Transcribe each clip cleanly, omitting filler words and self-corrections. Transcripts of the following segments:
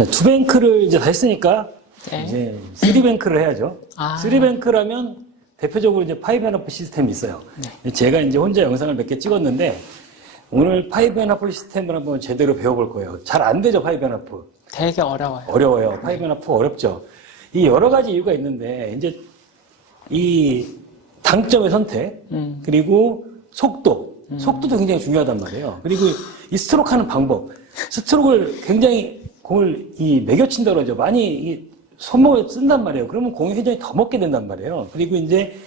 자, 투뱅크를 이제 다 했으니까 네. 이제 쓰리뱅크를 해야죠. 아. 쓰리뱅크라면 대표적으로 이제 파이브 앤 하프 시스템이 있어요. 네. 제가 이제 혼자 영상을 몇 개 찍었는데 오늘 파이브 앤 하프 시스템을 한번 제대로 배워볼 거예요. 잘 안 되죠, 파이브 앤 하프. 되게 어려워요. 어려워요. 파이브 앤 하프 어렵죠. 이 여러 가지 이유가 있는데 이제 이 당점의 선택 그리고 속도도 굉장히 중요하단 말이에요. 그리고 이 스트로크 하는 방법, 스트로크를 굉장히 공을 이 매겨친다 그러죠. 많이 이 손목을 쓴단 말이에요. 그러면 공의 회전이 더 먹게 된단 말이에요. 그리고 이제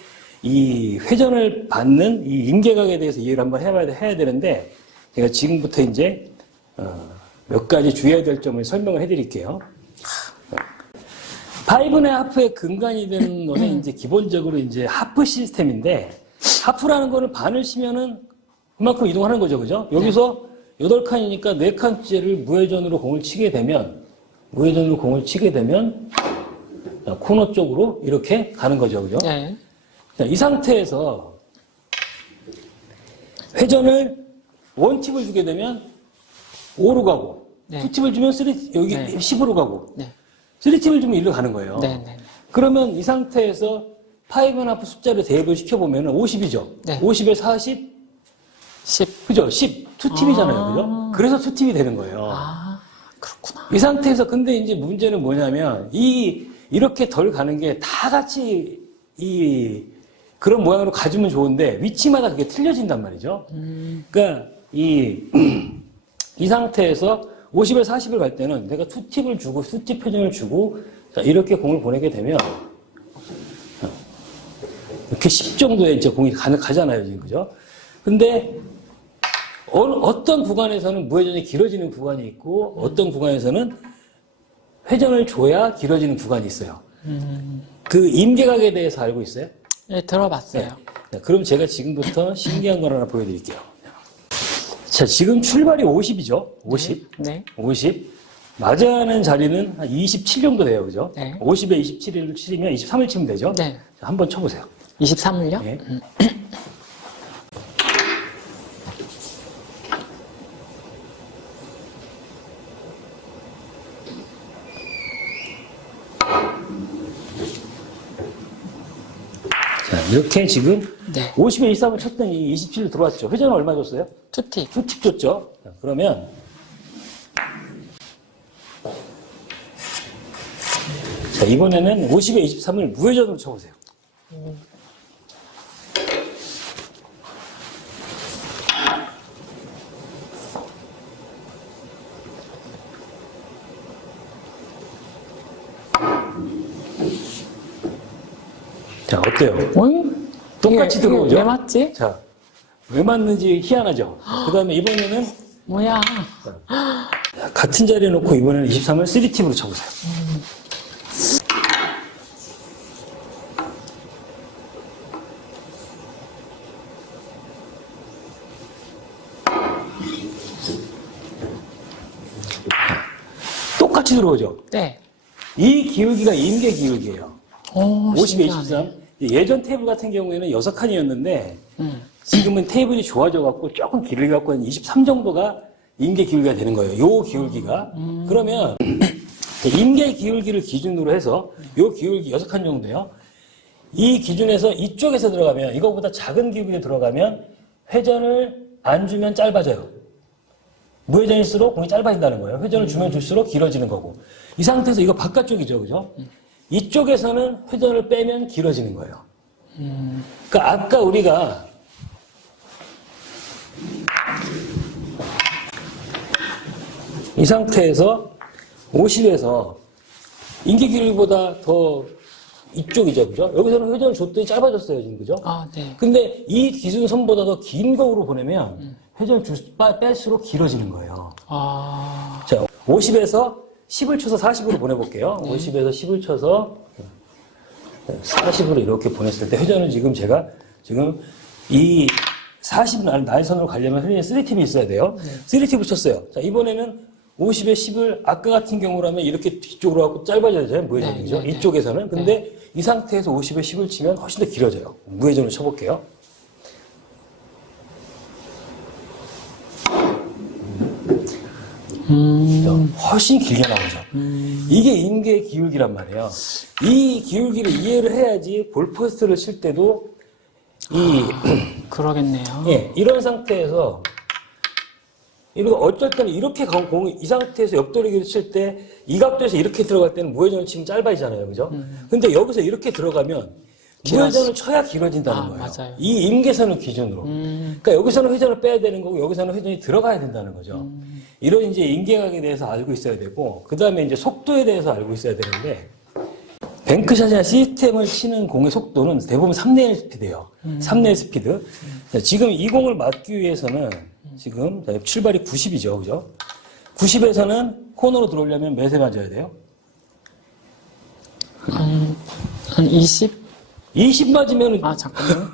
이 회전을 받는 이 임계각에 대해서 이해를 한번 해야 되는데 제가 지금부터 이제 몇 가지 주의해야 될 점을 설명을 해드릴게요. 파이브 앤 하프의 근간이 되는 거는 이제 기본적으로 이제 하프 시스템인데 하프라는 거는 반을 치면은 그만큼 이동하는 거죠, 그죠? 여기서 8칸이니까 4칸째를 무회전으로 공을 치게 되면 코너 쪽으로 이렇게 가는 거죠, 그죠? 네. 자, 이 상태에서 회전을 원팁을 주게 되면 5로 가고 네. 투팁을 주면 여기 네. 10으로 가고 네. 3팁을 주면 1로 가는 거예요. 네. 네. 그러면 이 상태에서 파이브 앤 하프 숫자를 대입을 시켜보면 50이죠. 네. 50에 40, 10. 그죠? 10, 투팁이잖아요. 그죠? 그래서 투팁이 되는 거예요. 아, 그렇구나. 이 상태에서 근데 이제 문제는 뭐냐면 이렇게 덜 가는 게 다 같이 그런 모양으로 가주면 좋은데 위치마다 그게 틀려진단 말이죠. 그러니까 이 상태에서 50에 40을 갈 때는 내가 투팁을 주고 투팁 회전을 주고 자, 이렇게 공을 보내게 되면 이렇게 10 정도의 이제 공이 가잖아요, 지금 그죠? 근데 어떤 구간에서는 무회전이 길어지는 구간이 있고 어떤 구간에서는 회전을 줘야 길어지는 구간이 있어요. 그 임계각에 대해서 알고 있어요? 네, 들어봤어요. 네. 그럼 제가 지금부터 신기한 걸 하나 보여드릴게요. 자, 지금 출발이 50이죠? 50. 네. 50. 맞아야 하는 자리는 한 27 정도 돼요, 그죠? 네. 50에 27을 치면 23을 치면 되죠? 네. 자, 한번 쳐보세요. 23을요? 네. 자, 이렇게 지금 네. 50에 23을 쳤더니 27로 들어왔죠. 회전은 얼마 줬어요? 투팁. 2팁 줬죠. 자, 그러면 자, 이번에는 50에 23을 무회전으로 쳐보세요. 자, 어때요? 어이? 똑같이 이게 들어오죠? 왜 맞지? 자, 왜 맞는지 희한하죠? 그 다음에 이번에는 뭐야? 같은 자리에 놓고 이번에는 23을 3팁으로 쳐보세요. 똑같이 들어오죠? 네. 이 기울기가 임계 기울기예요. 오, 50에 신기하네. 23. 예전 테이블 같은 경우에는 6칸이었는데 지금은 테이블이 좋아져갖고 조금 길게 갖고 한 23 정도가 임계 기울기가 되는 거예요. 요 기울기가. 그러면 임계 기울기를 기준으로 해서 요 기울기 6칸 정도요. 이 기준에서 이쪽에서 들어가면 이거보다 작은 기울기에 들어가면 회전을 안 주면 짧아져요. 무회전일수록 공이 짧아진다는 거예요. 회전을 주면 줄수록 길어지는 거고. 이 상태에서 이거 바깥쪽이죠. 그죠? 이쪽에서는 회전을 빼면 길어지는 거예요. 그러니까 아까 우리가 이 상태에서 50에서 임계 기울기보다 더 이쪽이죠. 그죠? 여기서는 회전을 줬더니 짧아졌어요. 지금. 그죠? 아, 네. 근데 이 기준선보다 더 긴 거로 보내면 회전을 뺄수록 길어지는 거예요. 아, 자, 50에서 10을 쳐서 40으로 보내볼게요. 50에서 10을 쳐서 40으로 이렇게 보냈을 때 회전은 지금 제가 지금 이 40 날선으로 가려면 회전이 3팁이 있어야 돼요. 3팁을 쳤어요. 자, 이번에는 50에 10을 아까 같은 경우라면 이렇게 뒤쪽으로 하고 짧아져야 돼요. 무회전이죠. 네, 네, 네. 이쪽에서는. 근데 이 상태에서 50에 10을 치면 훨씬 더 길어져요. 무회전으로 쳐볼게요. 훨씬 길게 나오죠. 이게 인계 기울기란 말이에요. 이 기울기를 이해를 해야지 볼포스트를 칠 때도 그러겠네요. 예, 이런 상태에서 이거 어쩔 때는 이렇게 공이 이 상태에서 옆돌리기를 칠 때 이 각도에서 이렇게 들어갈 때는 무회전을 치면 짧아지잖아요, 그죠? 근데 여기서 이렇게 들어가면 무회전을 쳐야 길어진다는 거예요. 맞아요. 이 임계선을 기준으로. 그러니까 여기서는 회전을 빼야 되는 거고 여기서는 회전이 들어가야 된다는 거죠. 이런 이제 임계각에 대해서 알고 있어야 되고 그 다음에 이제 속도에 대해서 알고 있어야 되는데 뱅크샷이나 시스템을 치는 공의 속도는 대부분 3대 1 스피드예요. 3대 1 스피드. 자, 지금 이 공을 맞기 위해서는 지금 출발이 90이죠, 그죠? 90에서는 코너로 들어오려면 몇에 맞아야 돼요? 한 20? 20 맞으면 아, 잠깐만요.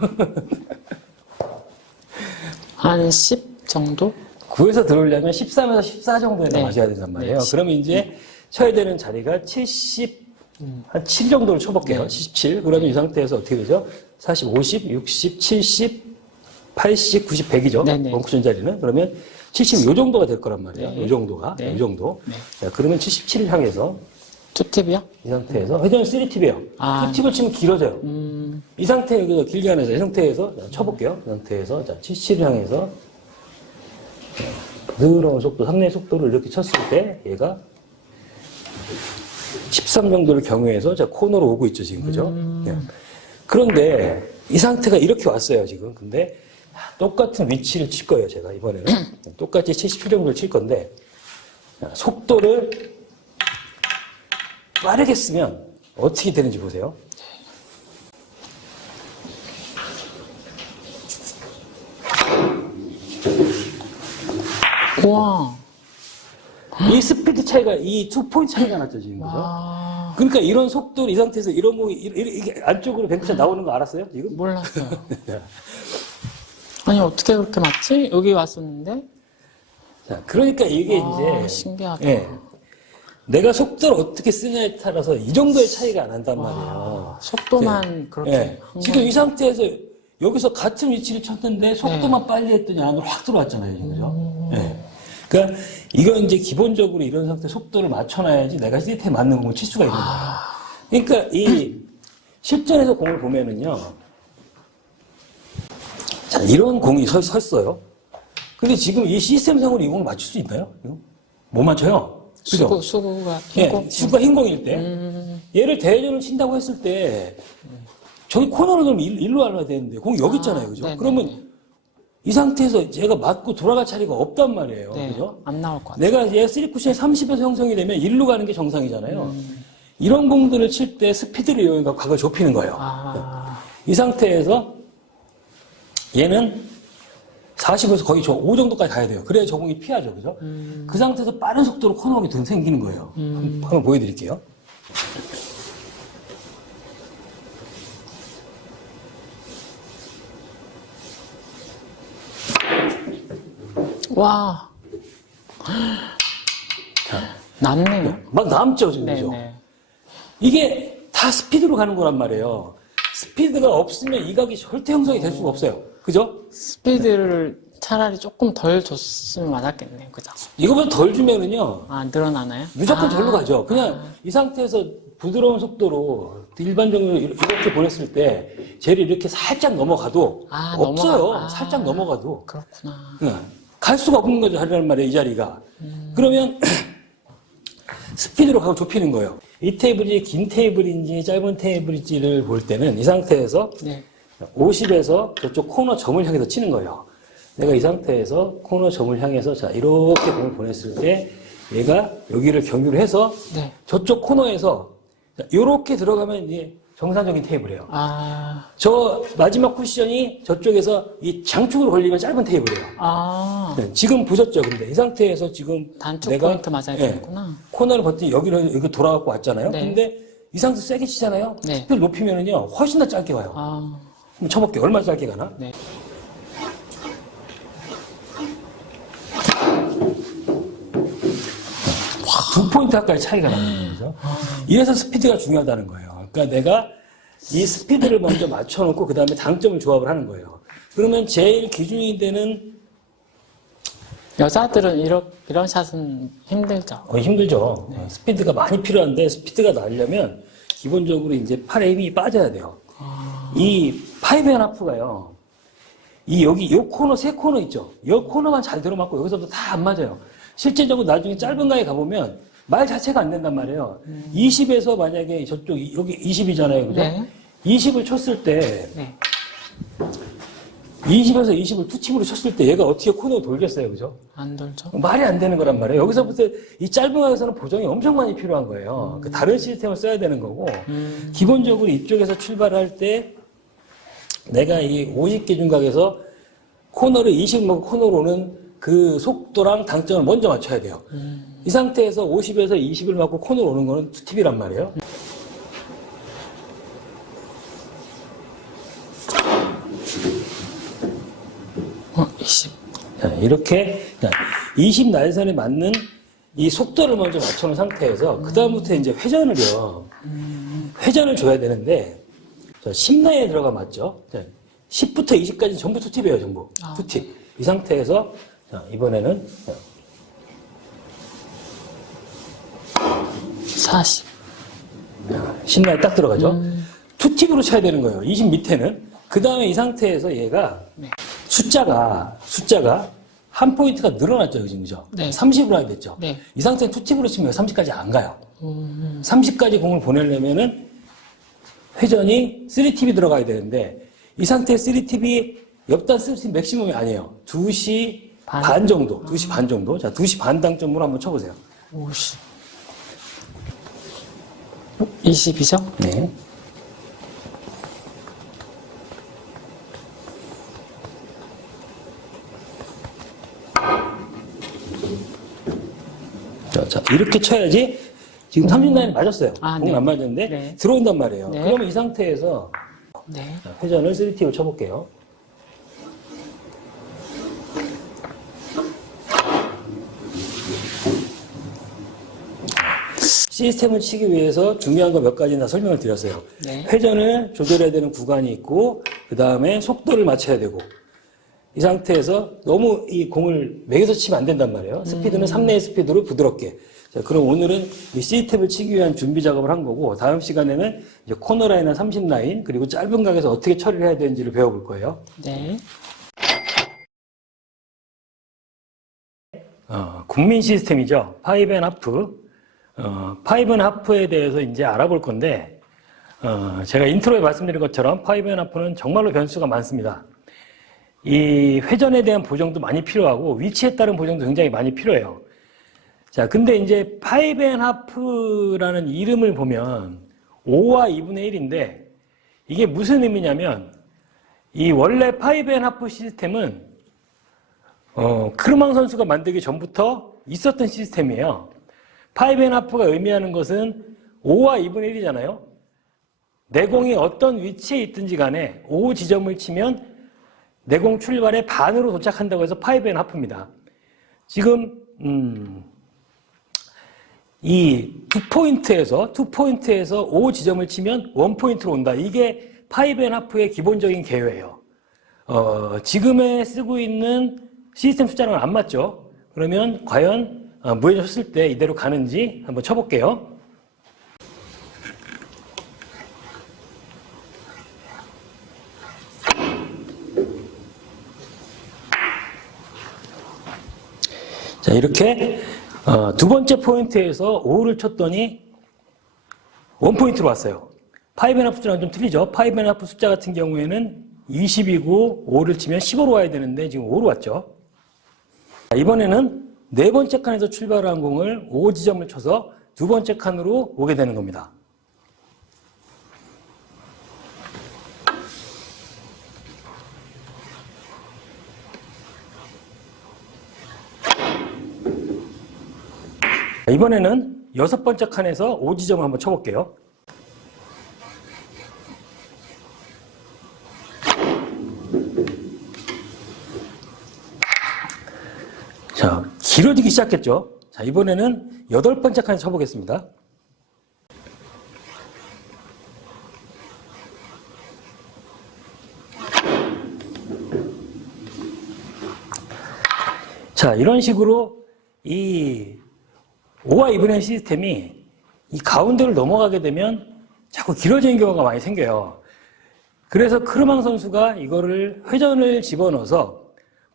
한 10 정도? 9에서 들어오려면 13에서 14 정도에 네. 맞아야 된단 말이에요. 네. 그러면 이제 쳐야 되는 자리가 70, 한 7 정도를 쳐볼게요. 네. 77. 그러면 이 상태에서 어떻게 되죠? 40, 50, 60, 70, 80, 90, 100이죠. 네네. 원쿠션 자리는. 그러면 70, 요 정도가 될 거란 말이에요. 네. 요 정도가. 네. 요 정도. 네. 자, 그러면 77을 향해서 투팁이요? 이 상태에서 회전은 3팁이에요. 아. 2팁을 치면 길어져요. 이 상태에서 길게 하면서 이 상태에서 자, 쳐볼게요. 이 상태에서 자, 77을 향해서 부드러운 속도, 3의 속도를 이렇게 쳤을 때 얘가 13 정도를 경유해서 자, 코너로 오고 있죠, 지금. 그죠? 예. 그런데 이 상태가 이렇게 왔어요, 지금. 근데 똑같은 위치를 칠 거예요, 제가 이번에는. 똑같이 77 정도를 칠 건데 자, 속도를 빠르게 쓰면 어떻게 되는지 보세요. 우와. 이 스피드 차이가, 이 2포인트 차이가 났죠, 지금. 그죠? 와. 그러니까 이런 속도를 이 상태에서 이런 공이 이게 안쪽으로 뱅크샷 나오는 거 알았어요, 지금? 몰랐어요. 아니, 어떻게 그렇게 맞지? 여기 왔었는데? 자, 그러니까 이게 와, 이제. 신기하다. 예. 내가 속도를 어떻게 쓰냐에 따라서 이 정도의 차이가 안 난단 말이에요. 속도만 그렇게. 예. 한 지금 이 상태에서 여기서 같은 위치를 쳤는데 속도만 빨리 했더니 안으로 확 들어왔잖아요, 지금. 그죠? 예. 그러니까 이건 이제 기본적으로 이런 상태 속도를 맞춰놔야지 내가 시스템에 맞는 공을 칠 수가 있는 거예요. 그러니까 이 실전에서 공을 보면은요. 자, 이런 공이 섰어요. 근데 지금 이 시스템상으로 이 공을 맞출 수 있나요? 이거? 못 맞춰요. 그죠? 수구가 예, 흰공? 수가 흰공일 때. 얘를 대회전을 친다고 했을 때, 저기 코너를 그럼 일로 알아야 되는데, 공이 여기 있잖아요. 그죠? 네네네. 그러면 이 상태에서 얘가 맞고 돌아갈 자리가 없단 말이에요. 네, 그죠? 안 나올 것 같아요. 내가 얘 3쿠션이 30에서 형성이 되면 일로 가는 게 정상이잖아요. 이런 공들을 칠 때 스피드를 이용해서 각을 좁히는 거예요. 아, 이 상태에서 얘는 40에서 거의 5 정도까지 가야 돼요. 그래야 저 공이 피하죠. 그죠? 그 상태에서 빠른 속도로 코너가 생기는 거예요. 한번 보여드릴게요. 와. 남네요. 막 남죠, 지금. 그죠? 네네. 이게 다 스피드로 가는 거란 말이에요. 스피드가 없으면 이 각이 절대 형성이 될 수가 없어요. 그죠? 스피드를 차라리 조금 덜 줬으면 맞았겠네요. 그죠? 이거보다 덜 주면은요, 아, 늘어나나요? 무조건 절로 가죠. 그냥 이 상태에서 부드러운 속도로 일반적으로 이렇게 보냈을 때 쟤를 이렇게 살짝 넘어가도 없어요. 살짝 넘어가도. 그렇구나. 갈 수가 없는 거죠. 하란 말이에요. 이 자리가. 그러면 스피드로 가고 좁히는 거예요. 이 테이블이 긴 테이블인지 짧은 테이블인지를 볼 때는 이 상태에서 네. 50에서 저쪽 코너 점을 향해서 치는 거예요. 내가 이 상태에서 코너 점을 향해서 자 이렇게 공을 보냈을 때 얘가 여기를 경유를 해서 네. 저쪽 코너에서 이렇게 들어가면 이제 정상적인 테이블이에요. 아, 저 마지막 쿠션이 저쪽에서 이 장축으로 걸리면 짧은 테이블이에요. 아. 네, 지금 보셨죠? 근데 이 상태에서 지금 단축 내가 포인트 맞아야 되는구나. 코너를 버티 여기로 여기 돌아갖고 왔잖아요. 네. 근데 이 상태 세게 치잖아요. 네. 스피드 높이면은요 훨씬 더 짧게 가요. 아, 한번 쳐볼게요. 얼마나 짧게 가나? 네. 두 포인트 가까이 차이가 나는 거죠. 이래서 스피드가 중요하다는 거예요. 그러니까 내가 이 스피드를 먼저 맞춰놓고 그 다음에 당점을 조합을 하는 거예요. 그러면 제일 기준이 되는 여자들은 이런 샷은 힘들죠. 힘들죠. 스피드가 많이 필요한데 스피드가 나려면 기본적으로 이제 팔에 힘이 빠져야 돼요. 이 파이브앤 하프가요. 여기 요 코너 세 코너 있죠. 요 코너만 잘 들어맞고 여기서도 다 안 맞아요. 실제적으로 나중에 짧은 가에 가보면 말 자체가 안 된단 말이에요. 20에서 만약에 저쪽 여기 20이잖아요. 그죠? 네. 20을 쳤을 때 네. 20에서 20을 투칩으로 쳤을 때 얘가 어떻게 코너 돌겠어요. 그죠? 안 돌죠. 말이 안 되는 거란 말이에요. 여기서부터 이 짧은 가에서는 보정이 엄청 많이 필요한 거예요. 그 다른 시스템을 써야 되는 거고, 기본적으로 이쪽에서 출발할 때 내가 이 50개 중각에서 코너를 20 먹고 코너로 오는 그 속도랑 당점을 먼저 맞춰야 돼요. 이 상태에서 50에서 20을 맞고 코너로 오는 거는 투팁이란 말이에요. 20. 자, 이렇게 20 날선에 맞는 이 속도를 먼저 맞춰놓은 상태에서 그 다음부터 이제 회전을요. 회전을 줘야 되는데 10 라인에 들어가 맞죠? 10부터 20까지 전부 투팁이에요. 전부 투팁. 이 상태에서 자, 이번에는 40. 10 라인 딱 들어가죠? 투팁으로 쳐야 되는 거예요. 20 밑에는. 그 다음에 이 상태에서 얘가 네. 숫자가 한 포인트가 늘어났죠, 지금 그죠? 네. 30으로 하게 됐죠. 네. 이 상태는 투팁으로 치면 30까지 안 가요. 30까지 공을 보내려면은 회전이 3팁이 들어가야 되는데 이 상태에 3팁이 옆단 3팁 맥시멈이 아니에요. 2시 반 정도. 2시 반 정도. 자, 2시 반 당점으로 한번 쳐보세요. 50. 20이죠? 네. 자, 이렇게 쳐야지 지금 30라인 맞았어요. 공이 네. 안 맞았는데 네. 들어온단 말이에요. 네. 그러면 이 상태에서 네. 자, 회전을 3팁을 쳐볼게요. 시스템을 치기 위해서 중요한 거 몇 가지나 설명을 드렸어요. 네. 회전을 조절해야 되는 구간이 있고 그 다음에 속도를 맞춰야 되고 이 상태에서 너무 이 공을 맥에서 치면 안 된단 말이에요. 스피드는 3내의 스피드로 부드럽게. 자, 그럼 오늘은 이 C탭을 치기 위한 준비 작업을 한 거고 다음 시간에는 이제 코너 라인이나 30 라인 그리고 짧은 각에서 어떻게 처리를 해야 되는지를 배워볼 거예요. 네. 국민 시스템이죠. 파이브 앤 하프. 파이브 앤 하프에 대해서 이제 알아볼 건데 제가 인트로에 말씀드린 것처럼 파이브 앤 하프는 정말로 변수가 많습니다. 이 회전에 대한 보정도 많이 필요하고 위치에 따른 보정도 굉장히 많이 필요해요. 자, 근데 이제 파이브 앤 하프라는 이름을 보면 5와 2분의 1인데 이게 무슨 의미냐면 이 원래 파이브 앤 하프 시스템은 크루망 선수가 만들기 전부터 있었던 시스템이에요. 파이브 앤 하프가 의미하는 것은 5와 2분의 1이잖아요. 내공이 어떤 위치에 있든지 간에 5 지점을 치면 내공 출발의 반으로 도착한다고 해서 파이브 앤 하프입니다. 지금 이 투 포인트에서 5 지점을 치면 1 포인트로 온다. 이게 파이브 앤 하프의 기본적인 개요예요. 지금에 쓰고 있는 시스템 숫자랑 안 맞죠? 그러면 과연 무회전 쳤을 때 이대로 가는지 한번 쳐볼게요. 자, 이렇게 두 번째 포인트에서 5를 쳤더니 1 포인트로 왔어요. 파이브 앤 하프 숫자랑 좀 틀리죠? 파이브 앤 하프 숫자 같은 경우에는 20이고 5를 치면 15로 와야 되는데 지금 5로 왔죠. 이번에는 네 번째 칸에서 출발한 공을 5 지점을 쳐서 두 번째 칸으로 오게 되는 겁니다. 이번에는 여섯 번째 칸에서 5 지점을 한번 쳐볼게요. 자, 길어지기 시작했죠. 자, 이번에는 여덟 번째 칸에서 쳐보겠습니다. 자, 이런 식으로 이 오와 이브랜 시스템이 이 가운데를 넘어가게 되면 자꾸 길어지는 경우가 많이 생겨요. 그래서 크루망 선수가 이거를 회전을 집어넣어서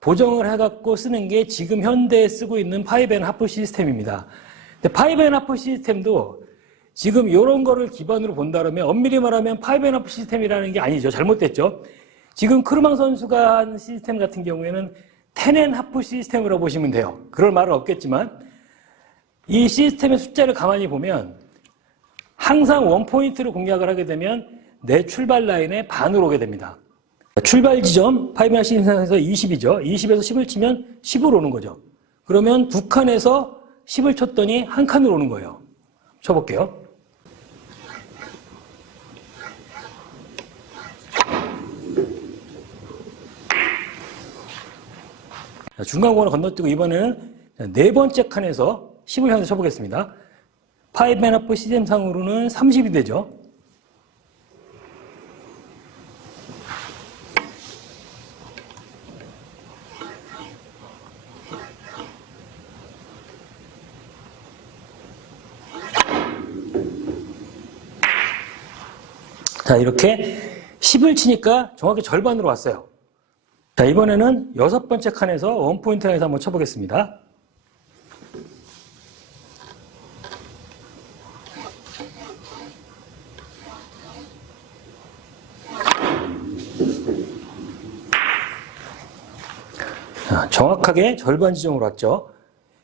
보정을 해갖고 쓰는 게 지금 현대에 쓰고 있는 파이브앤하프 시스템입니다. 근데 파이브앤하프 시스템도 지금 이런 거를 기반으로 본다면 엄밀히 말하면 파이브앤하프 시스템이라는 게 아니죠. 잘못됐죠. 지금 크루망 선수가 한 시스템 같은 경우에는 텐앤하프 시스템으로 보시면 돼요. 그럴 말은 없겠지만 이 시스템의 숫자를 가만히 보면 항상 원포인트로 공략을 하게 되면 내 출발 라인의 반으로 오게 됩니다. 출발 지점 파이브앤하프 시스템에서 20이죠. 20에서 10을 치면 10으로 오는 거죠. 그러면 두 칸에서 10을 쳤더니 한 칸으로 오는 거예요. 쳐볼게요. 중간공을 건너뛰고 이번에는 네 번째 칸에서 10을 향해서 쳐보겠습니다. 파이브앤하프 시스템상으로는 30이 되죠. 자, 이렇게 10을 치니까 정확히 절반으로 왔어요. 자, 이번에는 여섯 번째 칸에서 원포인트 라인에서 한번 쳐보겠습니다. 자, 정확하게 절반 지점으로 왔죠.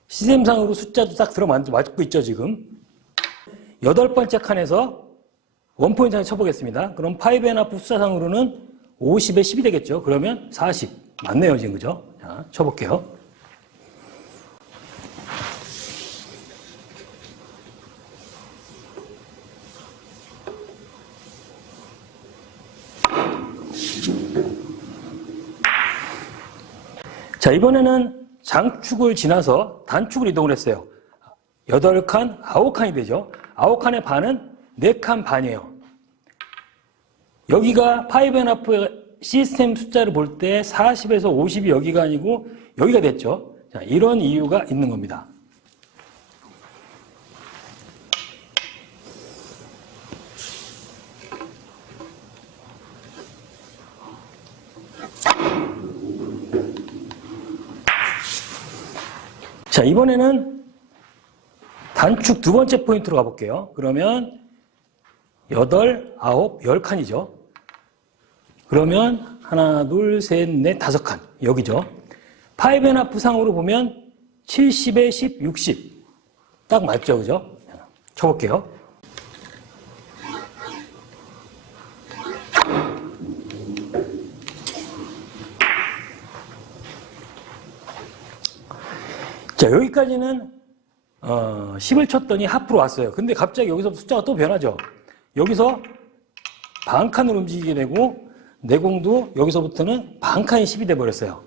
시스템상으로 숫자도 딱 맞고 있죠, 지금. 여덟 번째 칸에서 원포인트 라인 쳐보겠습니다. 그럼 파이브앤하프 숫자상으로는 50에 10이 되겠죠. 그러면 40. 맞네요, 지금. 그죠? 자, 쳐볼게요. 자, 이번에는 장축을 지나서 단축을 이동을 했어요. 8칸, 9칸이 되죠. 9칸의 반은 4칸 반이에요. 여기가 파이브앤하프 시스템 숫자를 볼 때 40에서 50이 여기가 아니고 여기가 됐죠. 자, 이런 이유가 있는 겁니다. 자, 이번에는 단축 두 번째 포인트로 가볼게요. 그러면 8, 9, 10칸이죠. 그러면 하나, 둘, 셋, 넷, 5칸. 여기죠. 파이브앤하프 상으로 보면 70에 10, 60. 딱 맞죠, 그죠? 쳐볼게요. 자, 여기까지는 10을 쳤더니 하프로 왔어요. 근데 갑자기 여기서 숫자가 또 변하죠. 여기서 반칸으로 움직이게 되고 내공도 여기서부터는 반칸이 10이 돼버렸어요.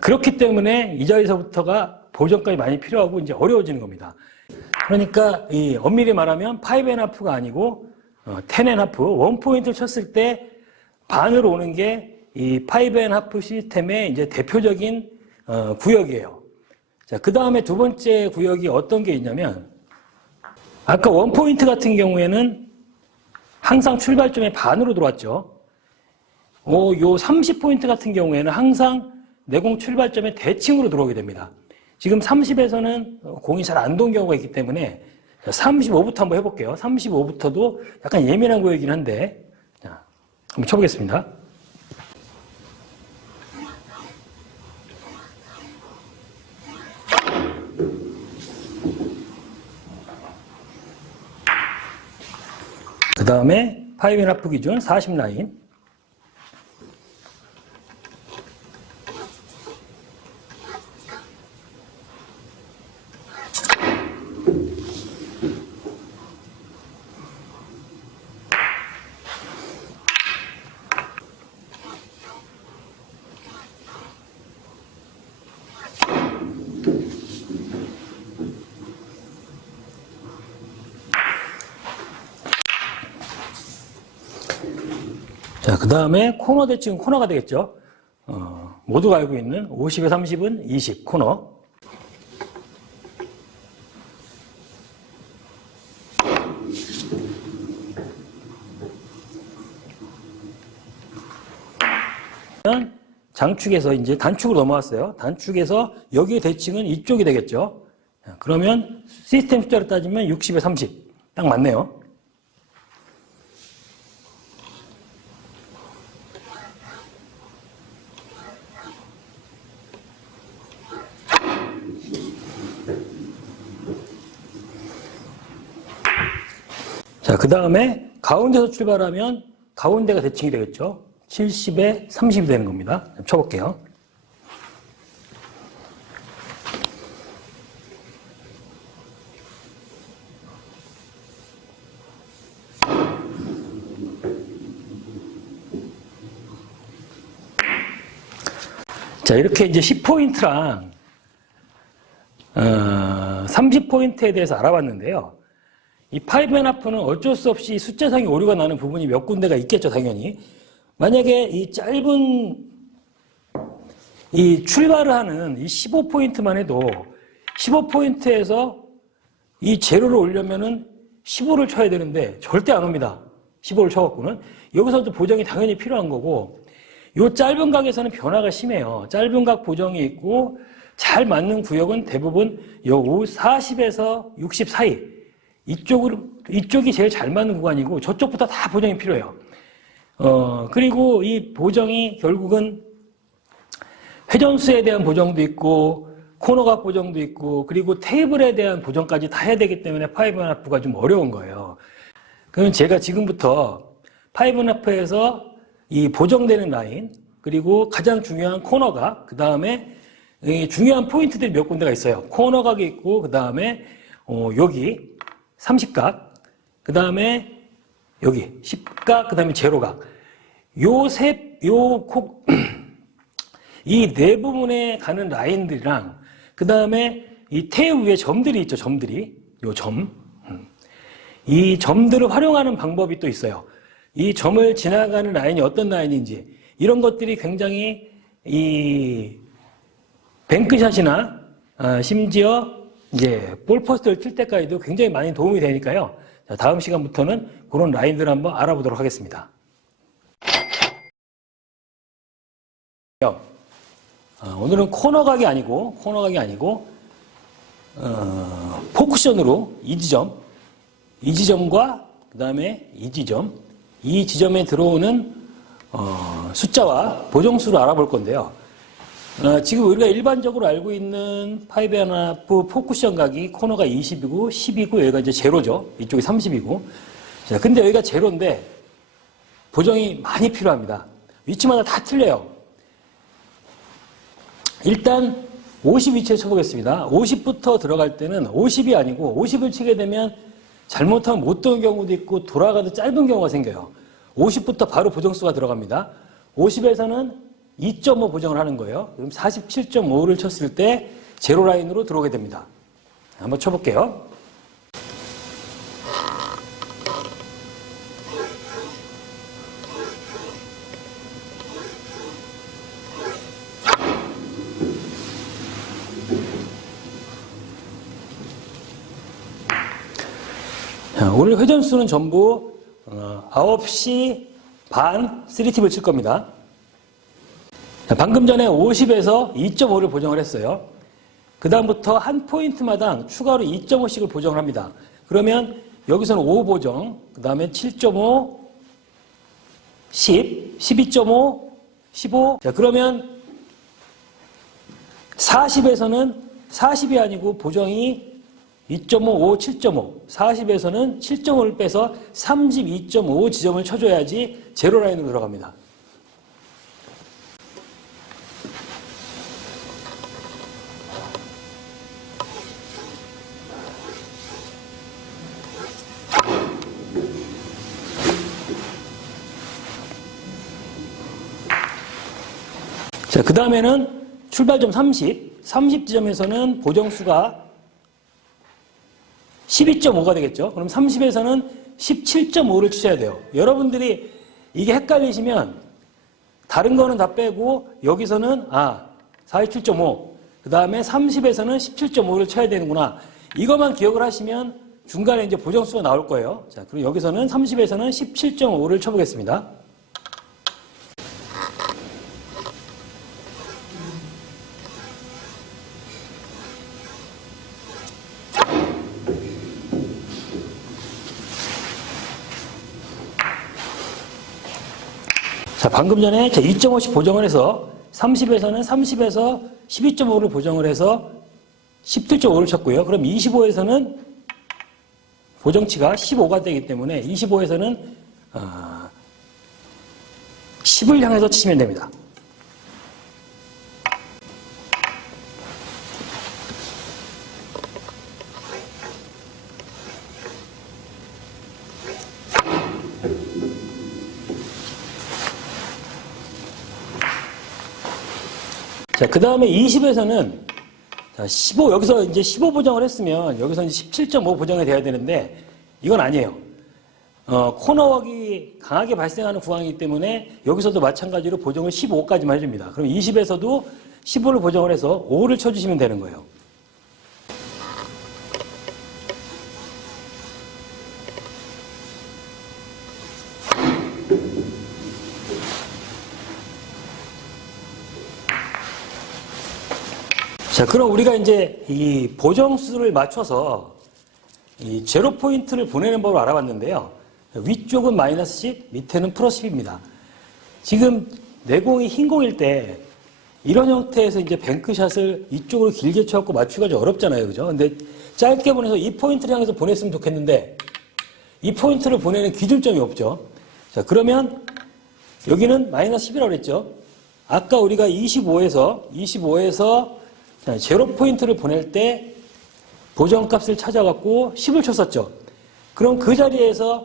그렇기 때문에 이 자리에서부터가 보정감이 많이 필요하고 이제 어려워지는 겁니다. 그러니까 이 엄밀히 말하면 파이브앤하프가 아니고 텐앤하프 원포인트를 쳤을 때 반으로 오는 게 이 파이브앤하프 시스템의 이제 대표적인 구역이에요. 자, 그 다음에 두 번째 구역이 어떤 게 있냐면 아까 원포인트 같은 경우에는 항상 출발점의 반으로 들어왔죠. 요 30포인트 같은 경우에는 항상 내공 출발점의 대칭으로 들어오게 됩니다. 지금 30에서는 공이 잘 안 돈 경우가 있기 때문에 35부터 한번 해볼게요. 35부터도 약간 예민한 구역이긴 한데 자, 한번 쳐보겠습니다. 그 다음에 파이브앤하프 기준 40 라인. 자, 그 다음에 코너 대칭은 코너가 되겠죠. 모두가 알고 있는 50에 30은 20 코너. 장축에서 이제 단축으로 넘어왔어요. 단축에서 여기의 대칭은 이쪽이 되겠죠. 그러면 시스템 숫자로 따지면 60에 30. 딱 맞네요. 자, 그 다음에 가운데서 출발하면 가운데가 대칭이 되겠죠. 70에 30이 되는 겁니다. 쳐볼게요. 자, 이렇게 이제 10포인트랑 30포인트에 대해서 알아봤는데요. 이 5&1/2는 어쩔 수 없이 숫자상의 오류가 나는 부분이 몇 군데가 있겠죠, 당연히. 만약에 이 짧은 이 출발을 하는 이 15포인트만 해도 15포인트에서 이 제로를 오려면은 15를 쳐야 되는데 절대 안 옵니다. 15를 쳐갖고는. 여기서도 보정이 당연히 필요한 거고, 요 짧은 각에서는 변화가 심해요. 짧은 각 보정이 있고, 잘 맞는 구역은 대부분 요 40에서 60 사이. 이쪽이 제일 잘 맞는 구간이고, 저쪽부터 다 보정이 필요해요. 그리고 이 보정이 결국은 회전수에 대한 보정도 있고, 코너각 보정도 있고, 그리고 테이블에 대한 보정까지 다 해야 되기 때문에 5&1/2가 좀 어려운 거예요. 그럼 제가 지금부터 5&1/2에서 이 보정되는 라인, 그리고 가장 중요한 코너각, 그 다음에 중요한 포인트들이 몇 군데가 있어요. 코너각이 있고, 그 다음에 여기 30각, 그 다음에 여기 10각, 그 다음에 제로각. 이 네 부분에 가는 라인들이랑, 그 다음에 이 테이블 위에 점들이 있죠, 점들이. 요 점. 이 점들을 활용하는 방법이 또 있어요. 이 점을 지나가는 라인이 어떤 라인인지, 이런 것들이 굉장히 이 뱅크샷이나, 심지어 이제 볼포스트를 칠 때까지도 굉장히 많이 도움이 되니까요. 자, 다음 시간부터는 그런 라인들을 한번 알아보도록 하겠습니다. 오늘은 코너각이 아니고 포쿠션으로 이 지점과 그 다음에 이 지점에 들어오는 숫자와 보정수를 알아볼 건데요. 지금 우리가 일반적으로 알고 있는 5&1/2 포쿠션 각이 코너가 20이고 10이고 여기가 이제 제로죠. 이쪽이 30이고. 자, 근데 여기가 제로인데 보정이 많이 필요합니다. 위치마다 다 틀려요. 일단 50 위치에 쳐보겠습니다. 50부터 들어갈 때는 50이 아니고 50을 치게 되면 잘못하면 못 도는 경우도 있고 돌아가도 짧은 경우가 생겨요. 50부터 바로 보정수가 들어갑니다. 50에서는 2.5 보정을 하는 거예요. 그럼 47.5를 쳤을 때 제로 라인으로 들어오게 됩니다. 한번 쳐볼게요. 오늘 회전수는 전부 9시 반 3팁을 칠 겁니다. 방금 전에 50에서 2.5를 보정을 했어요. 그 다음부터 한 포인트마당 추가로 2.5씩을 보정을 합니다. 그러면 여기서는 5 보정, 그 다음에 7.5, 10, 12.5, 15. 자, 그러면 40에서는 40이 아니고 보정이 2.5, 5, 7.5. 40에서는 7.5를 빼서 32.5 지점을 쳐줘야지 제로 라인으로 들어갑니다. 자, 그 다음에는 출발점 30. 30지점에서는 보정수가 12.5가 되겠죠. 그럼 30에서는 17.5를 치셔야 돼요. 여러분들이 이게 헷갈리시면 다른 거는 다 빼고 여기서는 47.5, 그 다음에 30에서는 17.5를 쳐야 되는구나. 이것만 기억을 하시면 중간에 이제 보정수가 나올 거예요. 자, 그리고 여기서는 30에서는 17.5를 쳐보겠습니다. 자, 방금 전에 2.5씩 보정을 해서 30에서는 30에서 12.5를 보정을 해서 17.5를 쳤고요. 그럼 25에서는 보정치가 15가 되기 때문에 25에서는 10을 향해서 치시면 됩니다. 자, 그 다음에 20에서는 15, 여기서 이제 15 보정을 했으면 여기서 이제 17.5 보정이 돼야 되는데 이건 아니에요. 코너웍이 강하게 발생하는 구간이기 때문에 여기서도 마찬가지로 보정을 15까지만 해줍니다. 그럼 20에서도 15를 보정을 해서 5를 쳐주시면 되는 거예요. 자, 그럼 우리가 이제 이 보정수를 맞춰서 이 제로 포인트를 보내는 법을 알아봤는데요. 위쪽은 마이너스 10, 밑에는 플러스 10입니다. 지금 내 공이 흰 공일 때 이런 형태에서 이제 뱅크샷을 이쪽으로 길게 쳐갖고 맞추기가 좀 어렵잖아요. 그죠? 근데 짧게 보내서 이 포인트를 향해서 보냈으면 좋겠는데 이 포인트를 보내는 기준점이 없죠. 자, 그러면 여기는 마이너스 10이라고 그랬죠. 아까 우리가 25에서 제로 포인트를 보낼 때 보정값을 찾아갖고 10을 쳤었죠. 그럼 그 자리에서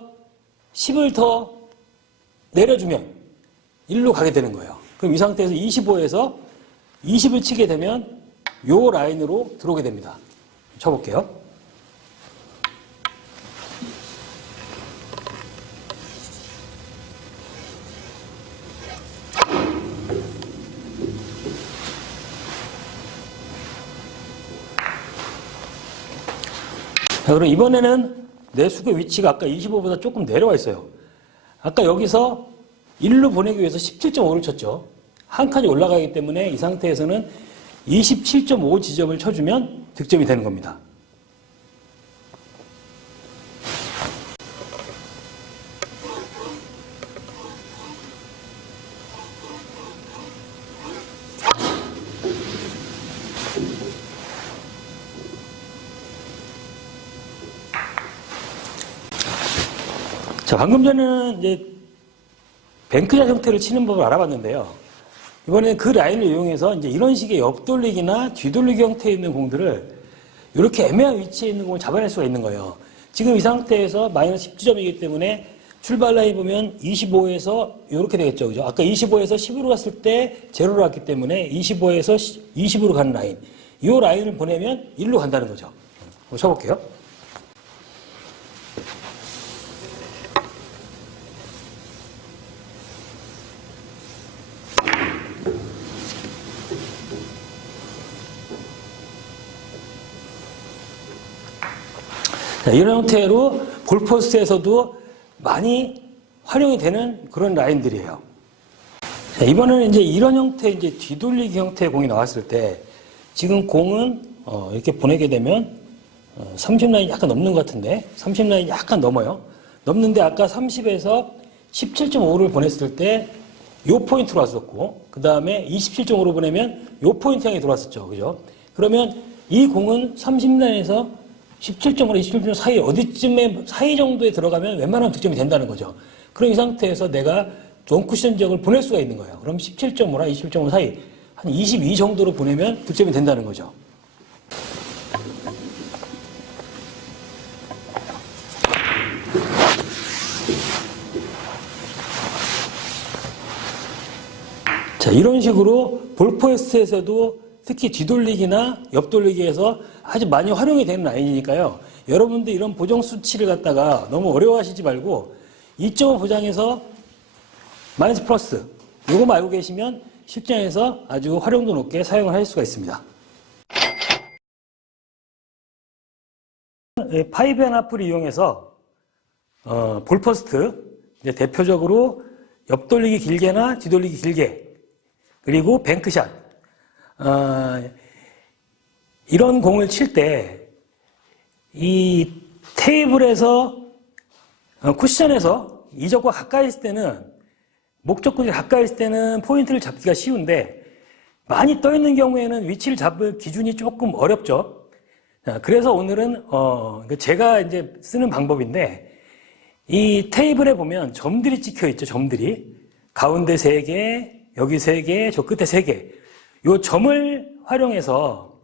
10을 더 내려주면 1로 가게 되는 거예요. 그럼 이 상태에서 25에서 20을 치게 되면 요 라인으로 들어오게 됩니다. 쳐볼게요. 자, 그럼 이번에는 내 수의 위치가 아까 25보다 조금 내려와 있어요. 아까 여기서 1로 보내기 위해서 17.5를 쳤죠. 한 칸이 올라가기 때문에 이 상태에서는 27.5 지점을 쳐주면 득점이 되는 겁니다. 자, 방금 전에는 이제 뱅크샷 형태를 치는 법을 알아봤는데요. 이번에는 그 라인을 이용해서 이제 이런 식의 옆돌리기나 뒤돌리기 형태에 있는 공들을 이렇게 애매한 위치에 있는 공을 잡아낼 수가 있는 거예요. 지금 이 상태에서 마이너스 10지점이기 때문에 출발 라인 보면 25에서 이렇게 되겠죠. 그죠? 아까 25에서 10으로 갔을 때 제로로 갔기 때문에 25에서 20으로 가는 라인. 이 라인을 보내면 1로 간다는 거죠. 한번 쳐볼게요. 자, 이런 형태로 골퍼스에서도 많이 활용이 되는 그런 라인들이에요. 자, 이번에는 이제 이런 형태, 이제 뒤돌리기 형태의 공이 나왔을 때, 지금 공은, 이렇게 보내게 되면, 30라인 약간 넘는 것 같은데, 30라인 약간 넘어요. 넘는데 아까 30에서 17.5를 보냈을 때, 요 포인트로 왔었고, 그 다음에 27.5로 보내면 요 포인트 향해 들어왔었죠. 그죠? 그러면 이 공은 30라인에서 17.5로 27.5 사이 어디쯤에 사이 정도에 들어가면 웬만하면 득점이 된다는 거죠. 그럼 이 상태에서 내가 원쿠션 지역을 보낼 수가 있는 거예요. 그럼 17.5랑 27.5 사이 한 22 정도로 보내면 득점이 된다는 거죠. 자, 이런 식으로 볼포스트에서도 특히 뒤돌리기나 옆돌리기에서 아주 많이 활용이 되는 라인이니까요. 여러분들 이런 보정 수치를 갖다가 너무 어려워하시지 말고 2.5 보장에서 마이너스 플러스 요거만 알고 계시면 실전에서 아주 활용도 높게 사용을 할 수가 있습니다. 5&1을 이용해서 볼퍼스트, 이제 대표적으로 옆돌리기 길게나 뒤돌리기 길게, 그리고 뱅크샷, 이런 공을 칠 때 이 테이블에서 쿠션에서 이적과 가까이 있을 때는, 목적군이 가까이 있을 때는 포인트를 잡기가 쉬운데, 많이 떠 있는 경우에는 위치를 잡을 기준이 조금 어렵죠. 그래서 오늘은 제가 이제 쓰는 방법인데, 이 테이블에 보면 점들이 찍혀 있죠. 점들이 가운데 3개, 여기 3개, 저 끝에 3개. 요 점을 활용해서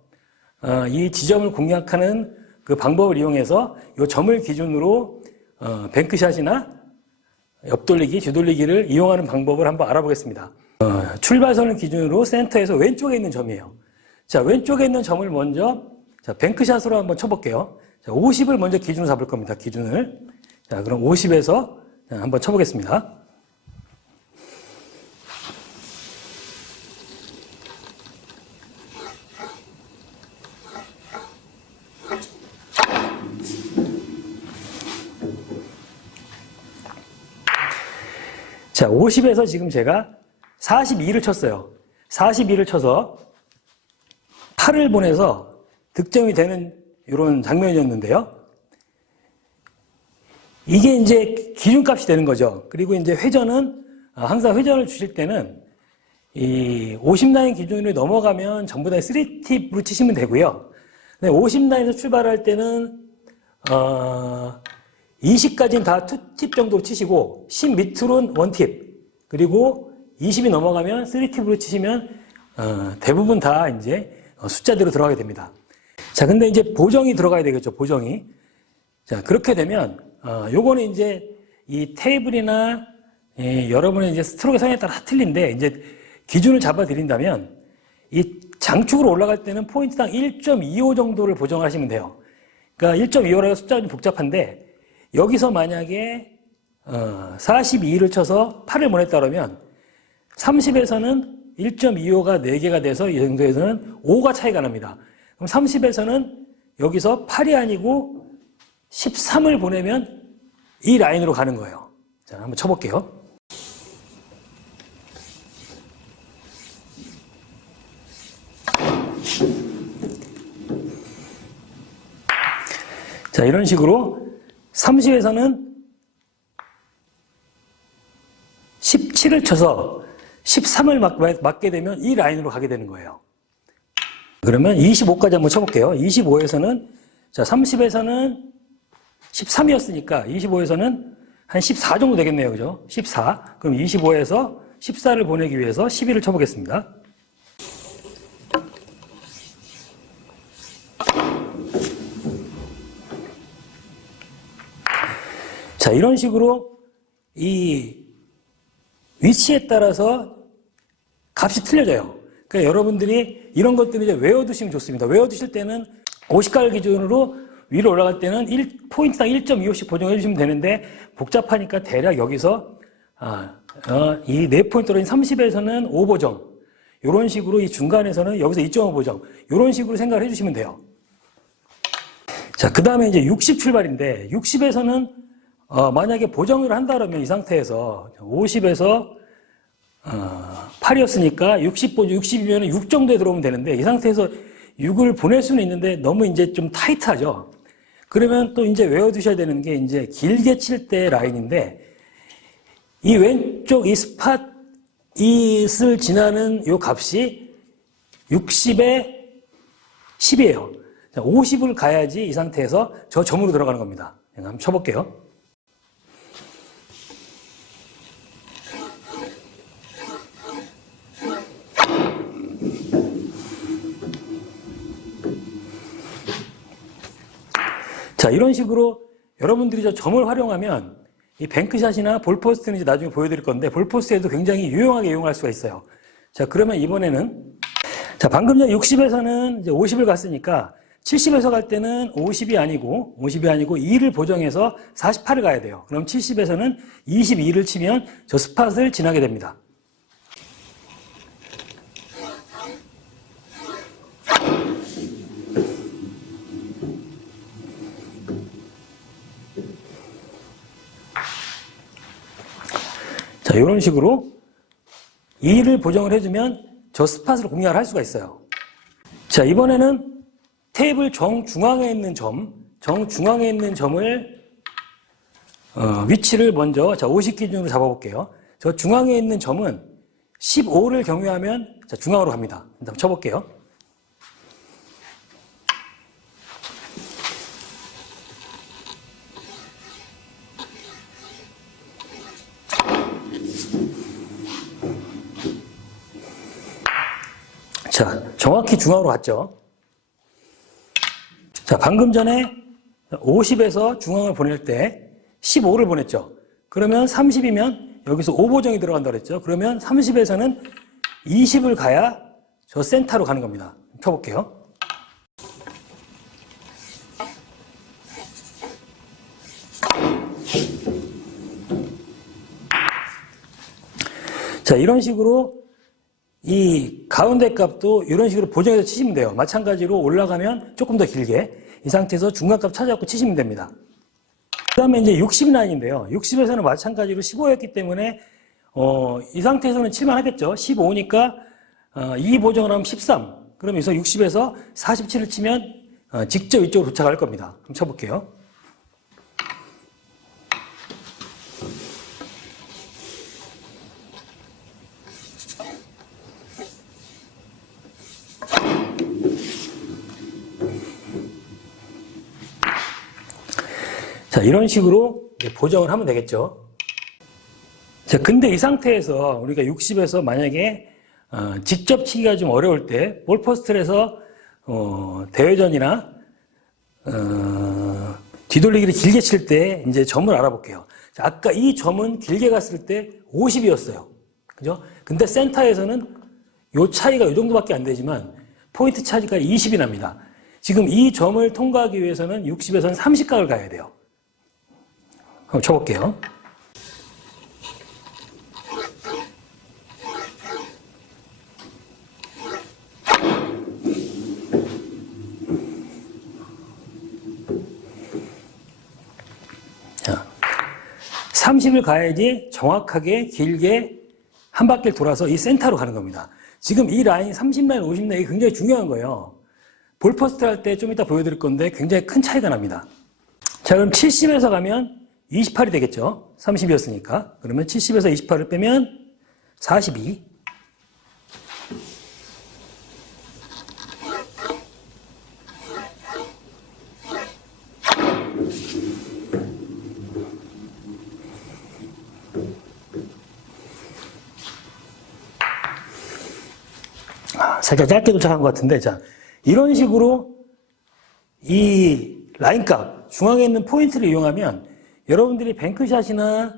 이 지점을 공략하는 그 방법을 이용해서 요 점을 기준으로 뱅크샷이나 옆돌리기, 뒤돌리기를 이용하는 방법을 한번 알아보겠습니다. 출발선을 기준으로 센터에서 왼쪽에 있는 점이에요. 자, 왼쪽에 있는 점을 먼저 뱅크샷으로 한번 쳐볼게요. 자, 50을 먼저 기준으로 잡을 겁니다. 기준을. 자, 그럼 50에서 한번 쳐보겠습니다. 자, 50에서 지금 제가 42를 쳤어요. 42를 쳐서 8을 보내서 득점이 되는 이런 장면이었는데요. 이게 이제 기준값이 되는 거죠. 그리고 이제 회전은, 항상 회전을 주실 때는 이 50라인 기준으로 넘어가면 전부 다 3팁으로 치시면 되고요. 50라인에서 출발할 때는, 20까지는 다 2팁 정도로 치시고, 10 밑으로는 1팁, 그리고 20이 넘어가면 3팁으로 치시면, 대부분 다 이제 숫자대로 들어가게 됩니다. 자, 근데 이제 보정이 들어가야 되겠죠, 보정이. 자, 그렇게 되면, 요거는 이제 이 테이블이나, 여러분의 이제 스트로크 성향에 따라 다 틀린데, 이제 기준을 잡아 드린다면, 이 장축으로 올라갈 때는 포인트당 1.25 정도를 보정하시면 돼요. 그러니까 1.25라고 숫자가 좀 복잡한데, 여기서 만약에 42를 쳐서 8을 보냈다 그러면 30에서는 1.25가 4개가 돼서 이 정도에서는 5가 차이가 납니다. 그럼 30에서는 여기서 8이 아니고 13을 보내면 이 라인으로 가는 거예요. 자, 한번 쳐볼게요. 자, 이런 식으로 30에서는 17을 쳐서 13을 맞게 되면 이 라인으로 가게 되는 거예요. 그러면 25까지 한번 쳐볼게요. 25에서는, 자, 30에서는 13이었으니까 25에서는 한 14 정도 되겠네요. 그죠? 14. 그럼 25에서 14를 보내기 위해서 12를 쳐보겠습니다. 자, 이런 식으로 이 위치에 따라서 값이 틀려져요. 그러니까 여러분들이 이런 것들을 이제 외워두시면 좋습니다. 외워두실 때는 50가를 기준으로 위로 올라갈 때는 포인트당 1.25씩 보정해 주시면 되는데, 복잡하니까 대략 여기서 이 4포인트 떨어진 30에서는 5보정, 이런 식으로 이 중간에서는 여기서 2.5보정, 이런 식으로 생각을 해주시면 돼요. 자, 그 다음에 이제 60 출발인데, 60에서는 만약에 보정을 한다 그러면 이 상태에서 50에서 8이었으니까 60이면 6 정도에 들어오면 되는데, 이 상태에서 6을 보낼 수는 있는데 너무 이제 좀 타이트하죠. 그러면 또 이제 외워두셔야 되는 게 이제 길게 칠 때 라인인데, 이 왼쪽 이 스팟 이을 지나는 요 값이 60에 10이에요. 50을 가야지 이 상태에서 저 점으로 들어가는 겁니다. 한번 쳐볼게요. 자, 이런 식으로 여러분들이 저 점을 활용하면 이 뱅크샷이나 볼포스트는 이제 나중에 보여드릴 건데, 볼포스트에도 굉장히 유용하게 이용할 수가 있어요. 자, 그러면 이번에는, 자, 방금 전 60에서는 이제 50을 갔으니까 70에서 갈 때는 50이 아니고 2를 보정해서 48을 가야 돼요. 그럼 70에서는 22를 치면 저 스팟을 지나게 됩니다. 자, 이런 식으로 2를 보정을 해주면 저 스팟을 공략을 할 수가 있어요. 자, 이번에는 테이블 정중앙에 있는 점을 위치를 먼저 50 기준으로 잡아볼게요. 저 중앙에 있는 점은 15를 경유하면 자, 중앙으로 갑니다. 한번 쳐볼게요. 자, 정확히 중앙으로 갔죠. 자, 방금 전에 50에서 중앙을 보낼 때 15를 보냈죠. 그러면 30이면 여기서 5보정이 들어간다고 그랬죠. 그러면 30에서는 20을 가야 저 센터로 가는 겁니다. 펴볼게요. 자, 이런 식으로 이 가운데 값도 이런 식으로 보정해서 치시면 돼요. 마찬가지로 올라가면 조금 더 길게 이 상태에서 중간값 찾아갖고 치시면 됩니다. 그 다음에 이제 60 라인인데요. 60에서는 마찬가지로 15였기 때문에 이 상태에서는 칠만 하겠죠. 15니까 2 보정을 하면 13. 그럼 여기서 60에서 47을 치면 직접 이쪽으로 도착할 겁니다. 한번 쳐볼게요. 자, 이런 식으로 보정을 하면 되겠죠. 자, 근데 이 상태에서 우리가 60에서 만약에 직접 치기가 좀 어려울 때 볼포스트에서 대회전이나 뒤돌리기를 길게 칠 때 이제 점을 알아볼게요. 자, 아까 이 점은 길게 갔을 때 50이었어요. 그죠? 근데 센터에서는 요 차이가 이 정도밖에 안 되지만 포인트 차이가 20이 납니다. 지금 이 점을 통과하기 위해서는 60에서는 30각을 가야 돼요. 한번 쳐볼게요. 자, 30을 가야지 정확하게 길게 한 바퀴를 돌아서 이 센터로 가는 겁니다. 지금 이 라인 30 라인, 50 라인이 굉장히 중요한 거예요. 볼포스트 할 때 좀 이따 보여드릴 건데 굉장히 큰 차이가 납니다. 자, 그럼 70에서 가면 28이 되겠죠. 30이었으니까. 그러면 70에서 28을 빼면 42. 살짝 짧게 도착한 것 같은데, 자, 이런 식으로 이 라인 값, 중앙에 있는 포인트를 이용하면 여러분들이 뱅크샷이나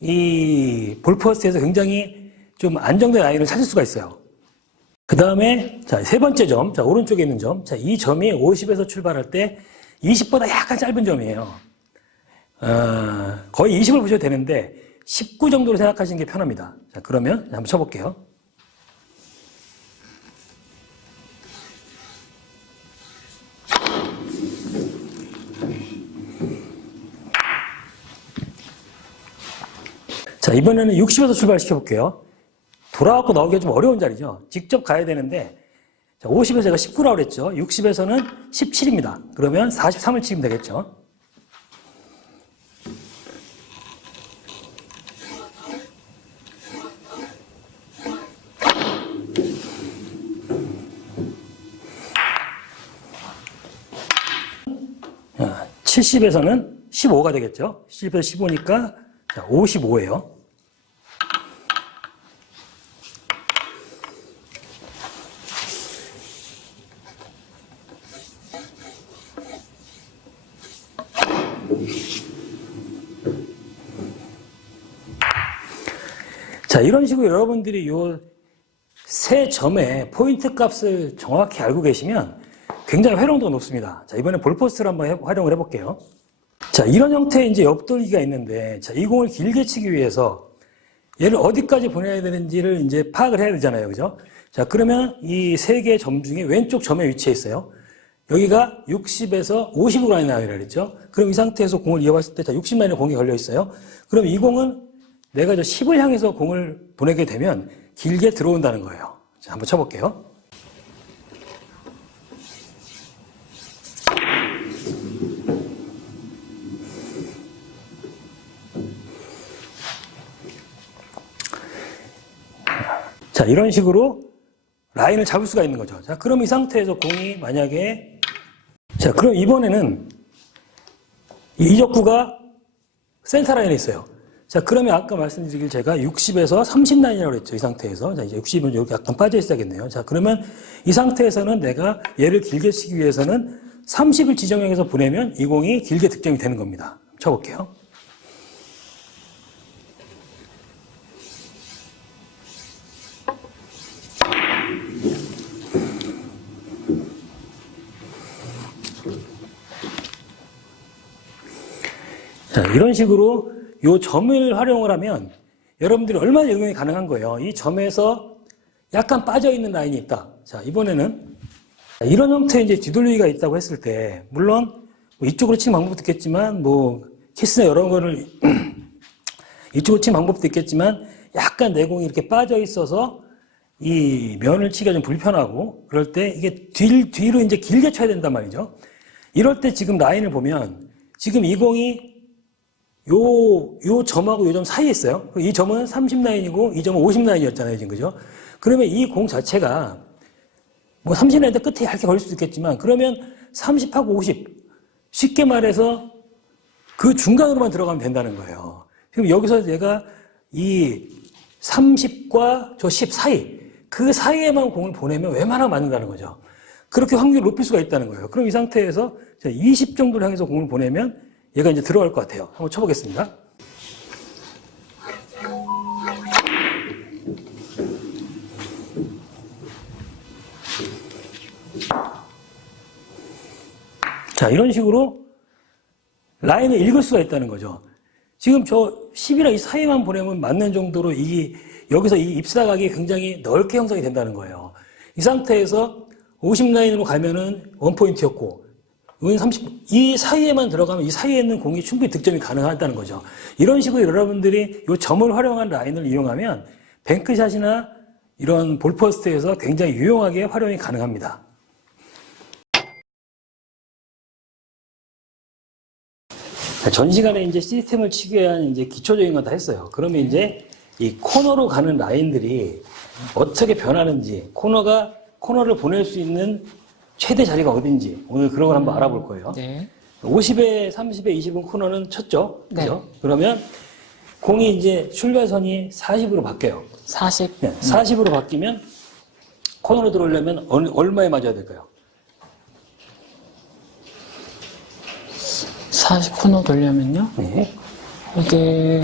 이 볼포스트에서 굉장히 좀 안정된 라인을 찾을 수가 있어요. 그 다음에, 자, 세 번째 점, 자, 오른쪽에 있는 점. 자, 이 점이 50에서 출발할 때 20보다 약간 짧은 점이에요. 거의 20을 보셔도 되는데 19 정도로 생각하시는 게 편합니다. 자, 그러면 한번 쳐볼게요. 자, 이번에는 60에서 출발시켜 볼게요. 돌아갖고 나오기가 좀 어려운 자리죠. 직접 가야 되는데, 자, 50에서 제가 19라고 그랬죠. 60에서는 17입니다. 그러면 43을 치면 되겠죠. 자, 70에서는 15가 되겠죠. 70에서 15니까 55예요. 자, 이런 식으로 여러분들이 요 세 점의 포인트 값을 정확히 알고 계시면 굉장히 활용도가 높습니다. 자, 이번에 볼포스트를 한번 활용을 해볼게요. 자, 이런 형태의 이제 옆돌기가 있는데, 자, 이 공을 길게 치기 위해서 얘를 어디까지 보내야 되는지를 이제 파악을 해야 되잖아요. 그죠? 자, 그러면 이 세 개의 점 중에 왼쪽 점에 위치해 있어요. 여기가 60에서 50으로 라인이 나오라 그랬죠? 그럼 이 상태에서 공을 이어봤을 때, 자, 60라인에 공이 걸려 있어요. 그럼 이 공은 내가 저 10을 향해서 공을 보내게 되면 길게 들어온다는 거예요. 자, 한번 쳐볼게요. 자, 이런 식으로 라인을 잡을 수가 있는 거죠. 자, 그럼 이 상태에서 공이 만약에, 자, 그럼 이번에는 이 이적구가 센터 라인에 있어요. 자, 그러면 아까 말씀드리길 제가 60에서 30 라인이라고 그랬죠. 이 상태에서. 자, 이제 60은 이렇게 약간 빠져 있어야겠네요. 자, 그러면 이 상태에서는 내가 얘를 길게 치기 위해서는 30을 지정해서 보내면 이 공이 길게 득점이 되는 겁니다. 쳐볼게요. 자, 이런 식으로 이 점을 활용을 하면 여러분들이 얼마나 적용이 가능한 거예요. 이 점에서 약간 빠져있는 라인이 있다. 자, 이번에는 이런 형태의 이제 뒤돌리기가 있다고 했을 때, 물론 뭐 이쪽으로 치는 방법도 있겠지만, 뭐, 키스나 여러 거를 이쪽으로 치는 방법도 있겠지만, 약간 내공이 이렇게 빠져 있어서 이 면을 치기가 좀 불편하고, 그럴 때 이게 뒤로 이제 길게 쳐야 된단 말이죠. 이럴 때 지금 라인을 보면, 지금 이 공이 요 점하고 요 점 사이에 있어요. 이 점은 30 라인이고 이 점은 50 라인이었잖아요, 지금. 그죠? 그러면 이 공 자체가 뭐 30 라인대 끝에 얇게 걸릴 수도 있겠지만 그러면 30하고 50 쉽게 말해서 그 중간으로만 들어가면 된다는 거예요. 그럼 여기서 내가 이 30과 저 10 사이 그 사이에만 공을 보내면 웬만하면 맞는다는 거죠. 그렇게 확률을 높일 수가 있다는 거예요. 그럼 이 상태에서 20 정도를 향해서 공을 보내면 얘가 이제 들어갈 것 같아요. 한번 쳐보겠습니다. 자, 이런 식으로 라인을 읽을 수가 있다는 거죠. 지금 저 10이랑 이 사이만 보내면 맞는 정도로 여기서 이 입사각이 굉장히 넓게 형성이 된다는 거예요. 이 상태에서 50 라인으로 가면은 원포인트였고, 이 사이에만 들어가면 이 사이에 있는 공이 충분히 득점이 가능하다는 거죠. 이런 식으로 여러분들이 이 점을 활용한 라인을 이용하면 뱅크샷이나 이런 볼퍼스트에서 굉장히 유용하게 활용이 가능합니다. 전 시간에 이제 시스템을 치기 위한 이제 기초적인 건 다 했어요. 그러면 이제 이 코너로 가는 라인들이 어떻게 변하는지, 코너를 보낼 수 있는 최대 자리가 어딘지 오늘 그런 걸 한번 알아볼 거예요. 네. 50에 30에 20은 코너는 쳤죠. 네. 그죠? 그러면 공이 이제 출발선이 40으로 바뀌어요. 40. 네, 40으로 바뀌면 코너로 들어오려면 얼마에 맞아야 될까요? 40 코너 돌려면요. 네. 이게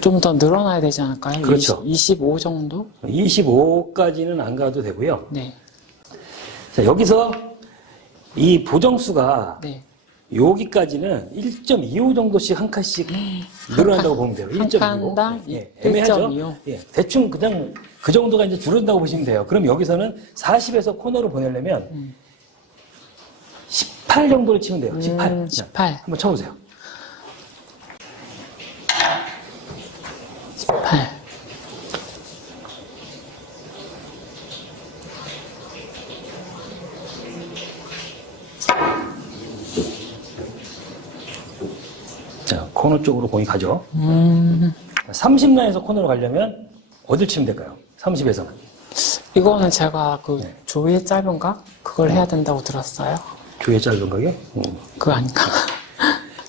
좀 더 늘어나야 되지 않을까요? 그렇죠. 25 정도? 25까지는 안 가도 되고요. 네. 자, 여기서 이 보정수가 네. 여기까지는 1.25 정도씩 한 칸씩 늘어난다고 보면 돼요. 한 1.25. 칸당 예, 애매하죠? 1.25. 예, 대충 그냥 그 정도가 이제 줄어든다고 보시면 돼요. 그럼 여기서는 40에서 코너로 보내려면 18 정도로 치면 돼요. 18. 18. 한번 쳐보세요. 18. 자, 코너 쪽으로 공이 가죠. 30라인에서 코너로 가려면 어딜 치면 될까요? 30에서는. 이거는 제가 조이의 짧은 각? 그걸 해야 된다고 들었어요. 조의 짧은 각이요? 그거 아닌가?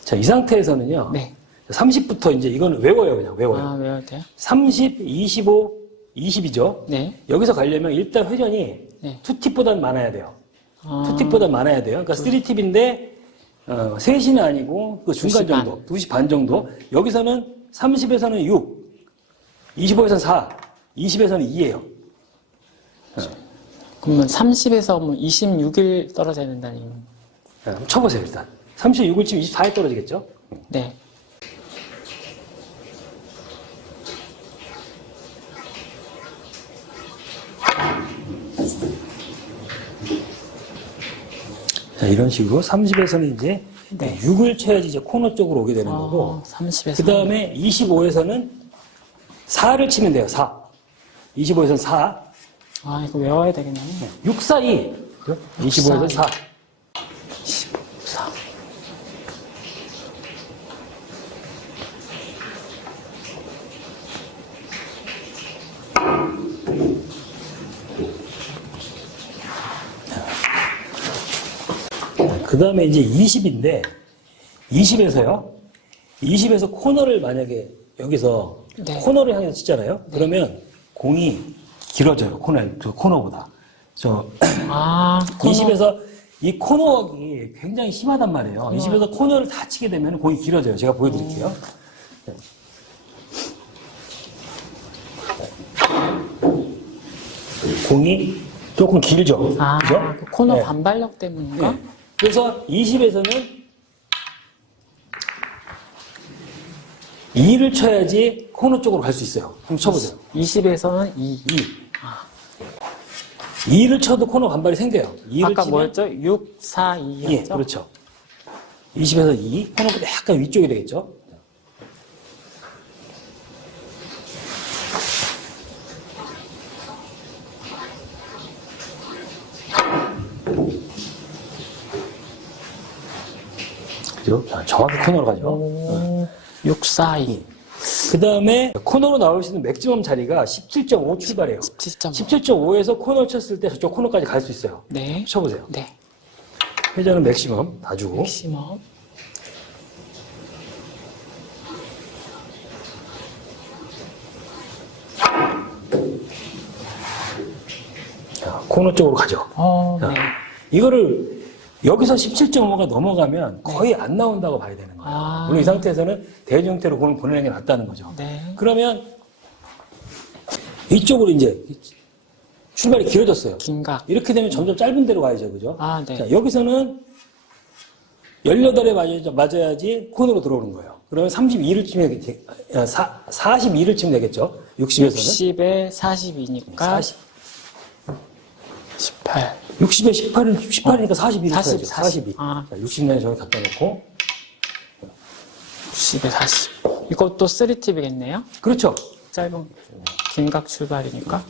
자, 이 상태에서는요. 네. 30부터 이제 이건 외워요, 그냥 외워요. 아, 외워야 돼요? 30, 25, 20이죠. 네. 여기서 가려면 일단 회전이 네. 2팁보단 많아야 돼요. 아, 2팁보다 많아야 돼요. 그러니까 3팁인데 3시는 아니고 그 중간 2시 반. 정도, 2시 반 정도. 여기서는 30에서는 6, 25에서는 4, 20에서는 2예요. 그러면 30에서 뭐 26일 떨어져야 된다는 얘기. 한번 쳐보세요, 일단. 36을 치면 24에 떨어지겠죠? 네. 자, 이런 식으로 30에서는 이제 네. 6을 쳐야지 이제 코너 쪽으로 오게 되는 거고, 30에서. 그 다음에 25에서는 4를 치면 돼요, 4. 25에서는 4. 아, 이거 외워야 되겠네. 6, 4, 2. 25에서 4. 4. 그 다음에 이제 20인데, 20에서요. 20에서 코너를 만약에 여기서 네. 코너를 향해서 치잖아요. 그러면 공이 길어져요. 코너보다. 아, 코너. 20에서 이 코너웍이 굉장히 심하단 말이에요. 20에서 코너를 다 치게 되면 공이 길어져요. 제가 보여드릴게요. 공이 조금 길죠. 아, 그죠? 그 코너 네. 반발력 때문인가? 네. 그래서 20에서는 2를 쳐야지 코너 쪽으로 갈 수 있어요. 한번 쳐보세요. 20에서는 2. 2를 쳐도 코너 반발이 생겨요. 2를 아까 치면 뭐였죠? 6, 4, 2였죠? 예, 그렇죠. 20에서 2, 코너보다 약간 위쪽이 되겠죠. 그죠? 자, 정확히 코너로 가죠. 6, 4, 2. 그 다음에 코너로 나올 수 있는 맥시멈 자리가 17.5 출발이에요. 17.5. 17.5에서 코너를 쳤을 때 저쪽 코너까지 갈 수 있어요. 네. 쳐보세요. 네. 회전은 맥시멈 다 주고. 맥시멈. 자, 코너 쪽으로 가죠. 네. 이거를 여기서 17.5가 넘어가면 거의 안 나온다고 봐야 되는 거예요. 아. 물론 이 상태에서는 대인 형태로 공을 보내는 게 낫다는 거죠. 네. 그러면 이쪽으로 이제 출발이 길어졌어요. 긴각. 이렇게 되면 점점 짧은 데로 가야죠. 그죠? 아, 네. 자, 여기서는 18에 맞아야지 코너로 들어오는 거예요. 그러면 32를 치면 되겠지. 42를 치면 되겠죠. 60에서는. 60에 42니까 40. 18. 60에 18이니까 42를 40, 쳐야죠. 42. 아. 자, 60년에 저기 갖다 놓고. 60에 40. 이것도 3팁이겠네요? 그렇죠. 짧은 긴각 출발이니까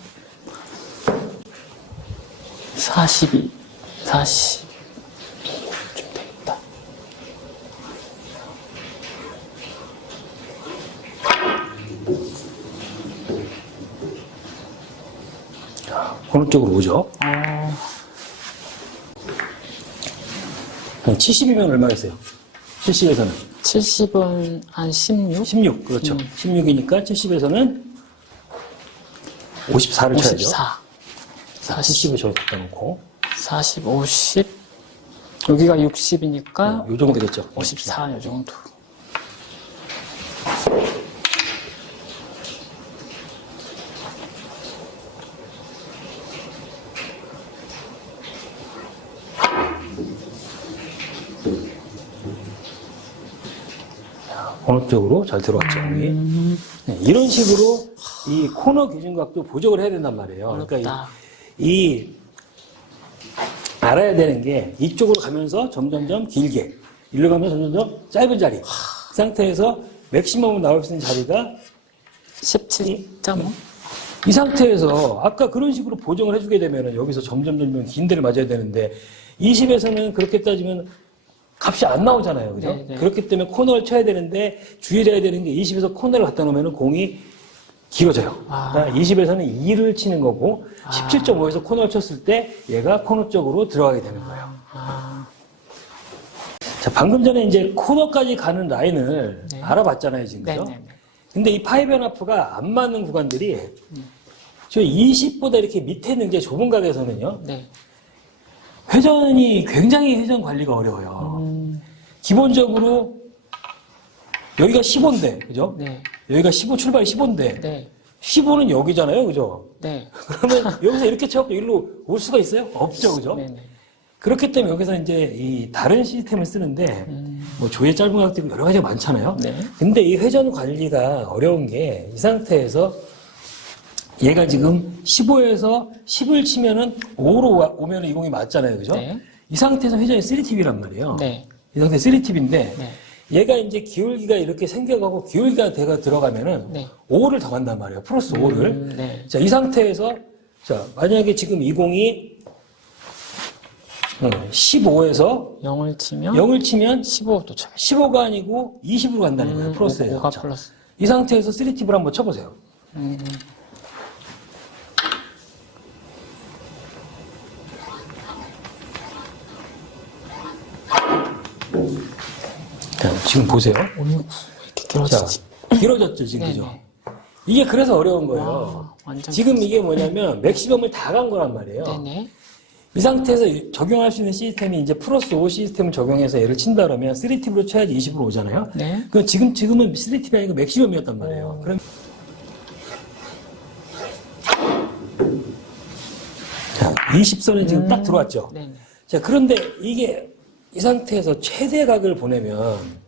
42, 40. 좀 되겠다. 코너 쪽으로 오죠. 70이면 얼마겠어요? 70에서는 70은 한 16? 16. 그렇죠. 16이니까 70에서는 54를 쳐야죠. 54. 40, 70을 저기 갖다 놓고. 40, 50. 여기가 60이니까 요 정도 되겠죠. 54, 요 정도. 어느 쪽으로 잘 들어왔죠. 네, 이런 식으로 이 코너 기준각도 보정을 해야 된단 말이에요. 어렵다. 그러니까 이 알아야 되는 게 이쪽으로 가면서 점점점 길게, 일로 가면서 점점점 짧은 자리. 그 상태에서 맥시멈으로 나올 수 있는 자리가 17.5? 이 상태에서 아까 그런 식으로 보정을 해주게 되면 여기서 점점 긴 데를 맞아야 되는데 20에서는 그렇게 따지면 값이 안 나오잖아요. 그죠? 네, 네. 그렇기 때문에 코너를 쳐야 되는데 주의해야 되는 게 20에서 코너를 갖다 놓으면 공이 길어져요. 아. 그러니까 20에서는 2를 치는 거고 17.5에서 코너를 쳤을 때 얘가 코너 쪽으로 들어가게 되는 거예요. 자, 방금 전에 이제 코너까지 가는 라인을 네. 알아봤잖아요, 지금. 그죠? 네네네. 근데 이 파이브앤하프가 안 맞는 구간들이 저 20보다 이렇게 밑에 있는 게 좁은 각에서는요. 네. 회전이 굉장히 회전 관리가 어려워요. 기본적으로 여기가 15인데, 그죠? 네. 여기가 15 출발이 15인데 네. 15는 여기잖아요, 그죠? 네. 그러면 여기서 이렇게 쳐갖고 일로 올 수가 있어요? 없죠, 그죠? 네네. 그렇기 때문에 여기서 이제 이 다른 시스템을 쓰는데 뭐 조의 짧은 각도 있고 여러 가지가 많잖아요. 네. 근데 이 회전 관리가 어려운 게 이 상태에서 얘가 지금 15에서 10을 치면은 5로 오면 이 공이 맞잖아요. 그죠? 네. 이 상태에서 회전이 3팁이란 말이에요. 네. 이 상태 3팁인데 네. 얘가 이제 기울기가 이렇게 생겨가고 기울기가 들어가면은 네. 5를 더 간단 말이에요. 플러스 5를. 네. 자, 이 상태에서 자, 만약에 지금 이 공이 15에서 0을 치면 0을 치면 15도 쳐요. 15가 아니고 20으로 간다는 거예요. 플러스예요. 5가 자, 플러스. 이 상태에서 3팁을 한번 쳐보세요. 자, 지금 보세요. 이렇게 길어지지. 길어졌죠, 지금. 네네. 그죠? 이게 그래서 어려운 거예요. 와, 완전 지금 이게 뭐냐면 맥시멈을 다 간 거란 말이에요. 네네. 이 상태에서 적용할 수 있는 시스템이 이제 플러스 5 시스템을 적용해서 얘를 친다 그러면 3팁으로 쳐야지 20으로 오잖아요. 네. 그 지금은 3팁이 아니고 맥시멈이었단 말이에요. 그럼 자, 20선은 지금 딱 들어왔죠. 네네. 자, 그런데 이게 이 상태에서 최대 각을 보내면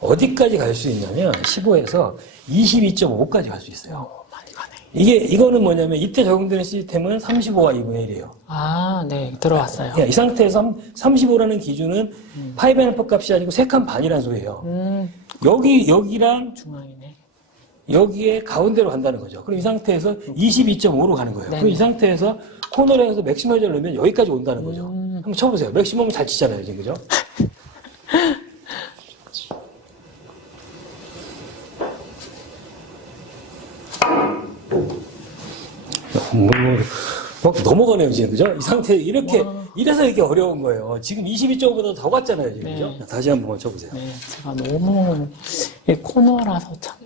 어디까지 갈 수 있냐면 15에서 22.5까지 갈 수 있어요. 많이 가네. 이거는 뭐냐면 이때 적용되는 시스템은 35와 2분의 1이에요. 아, 네. 들어왔어요. 이 상태에서 35라는 기준은 파이브 앤 값이 아니고 3칸 반이라는 소리예요. 여기랑 중앙이네. 여기에 가운데로 간다는 거죠. 그럼 이 상태에서 22.5로 가는 거예요. 그럼 이 상태에서 코너를 해서 맥시마이저를 넣으면 여기까지 온다는 거죠. 한번 쳐보세요. 맥시멈은 잘 치잖아요, 지금. 그죠? 막 넘어가네요, 지금. 그죠? 이 상태, 이래서 이렇게 어려운 거예요. 지금 22.5보다 더 갔잖아요, 지금. 그죠? 네. 다시 한번 쳐보세요. 네. 제가 너무 이 코너라서 참.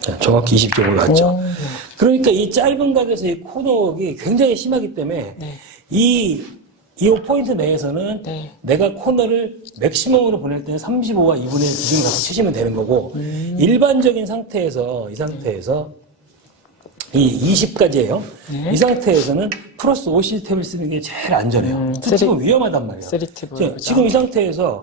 자, 정확히 20.5 맞죠? 오, 네. 그러니까 이 짧은 각에서 이 코너가 굉장히 심하기 때문에 네. 이 포인트 내에서는 네. 내가 코너를 맥시멈으로 보낼 때는 35와 2분의 1 기준 갖고 치시면 되는 거고 일반적인 상태에서 이 상태에서 이 20까지예요. 네. 이 상태에서는 플러스 5 시스템을 쓰는 게 제일 안전해요. 지금 위험하단 말이에요. 3팁을. 지금 이 상태에서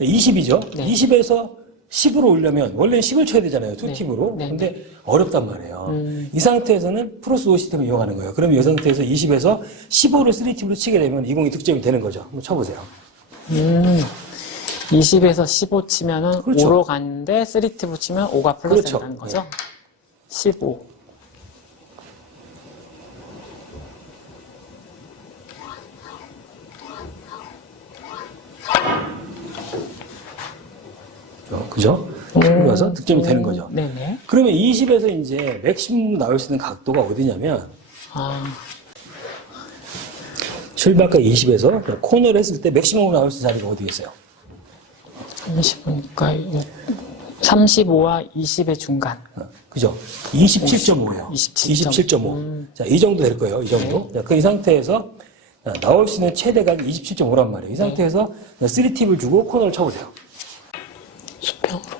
20이죠. 네. 20에서 10으로 오려면 원래는 10을 쳐야 되잖아요. 네. 2팁으로. 네. 근데 어렵단 말이에요. 이 상태에서는 플러스 5 시스템을 이용하는 거예요. 그러면 이 상태에서 20에서 15를 3팁으로 치게 되면 이 공이 득점이 되는 거죠. 한번 쳐보세요. 20에서 15 치면은 그렇죠. 5로 가는데 3팁으로 치면 5가 플러스 그렇죠. 된다는 거죠? 15. 그죠? 그러고 와서 득점이 되는 거죠. 네네. 그러면 20에서 이제 맥시멈 나올 수 있는 각도가 어디냐면 아, 출발가 20에서 코너를 했을 때 맥시멈으로 나올 수 있는 자리가 어디겠어요? 30보니까 35와 20의 중간. 그죠? 27.5예요. 27.5. 자, 이 정도 될 거예요. 이 정도. 자, 이 상태에서 나올 수 있는 최대각이 27.5란 말이에요. 이 상태에서 3팁을 주고 코너를 쳐보세요. 수평으로.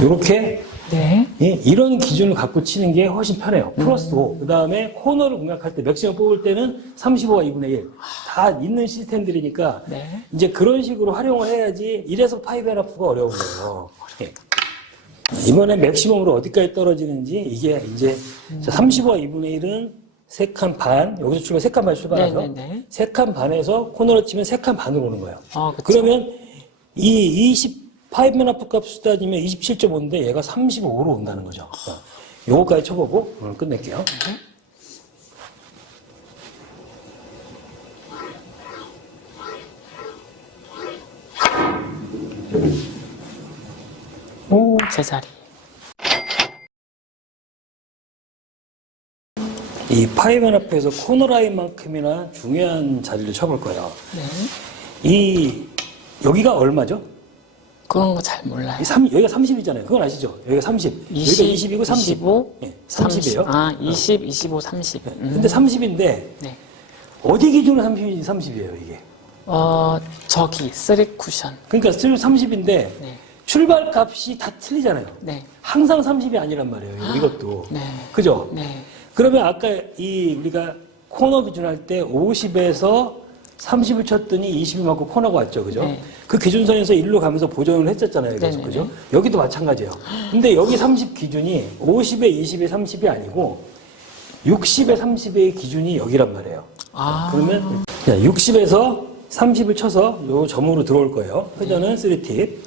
이렇게 네. 이런 기준을 갖고 치는 게 훨씬 편해요. 플러스 5. 그 다음에 코너를 공략할 때 맥시멈 뽑을 때는 35와 2분의 1. 다 있는 시스템들이니까 네. 이제 그런 식으로 활용을 해야지 이래서 파이브 앤 하프가 어려운 거예요. 이번에 맥시멈으로 어디까지 떨어지는지 이게 이제 35와 2분의 1은 3칸 반, 여기서 출발 3칸 반 출발해서 네네네. 3칸 반에서 코너로 치면 3칸 반으로 오는 거예요. 아, 그쵸. 그러면 이 5 맨하프 값을 따지면 27.5인데 얘가 35로 온다는 거죠. 요거까지 쳐보고 오늘 끝낼게요. 오, 제자리. 이 5 맨하프에서 코너 라인만큼이나 중요한 자리를 쳐볼 거예요. 네. 여기가 얼마죠? 그런 거 잘 몰라요. 여기가 30이잖아요. 그건 아시죠? 여기가 30. 20, 여기가 20이고 30. 25, 예, 30이에요. 아, 20, 25, 30. 근데 30인데 네. 어디 기준으로 30이에요, 이게? 저기, 3쿠션. 그러니까 30인데 네. 출발 값이 다 틀리잖아요. 네. 항상 30이 아니란 말이에요. 이것도. 네. 그죠? 네. 그러면 아까 우리가 코너 기준 할 때 50에서 30을 쳤더니 20이 맞고 코너가 왔죠. 그죠? 네. 그 기준선에서 1로 가면서 보정을 했었잖아요. 계속. 네네네. 그죠? 여기도 마찬가지예요. 근데 여기 30 기준이 50에 20에 30이 아니고 60에 30의 기준이 여기란 말이에요. 아. 그러면 60에서 30을 쳐서 요 점으로 들어올 거예요. 회전은 3팁.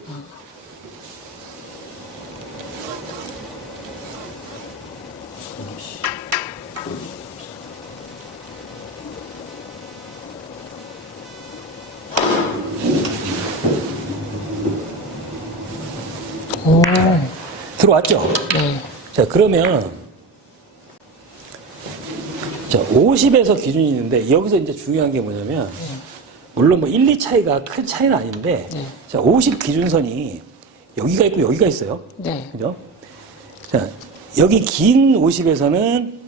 오. 들어왔죠? 네. 자, 그러면 자, 50에서 기준이 있는데 여기서 이제 중요한 게 뭐냐면 물론 뭐 1, 2 차이가 큰 차이는 아닌데 네. 자, 50 기준선이 여기가 있고 여기가 있어요. 네. 그죠? 자, 여기 긴 50에서는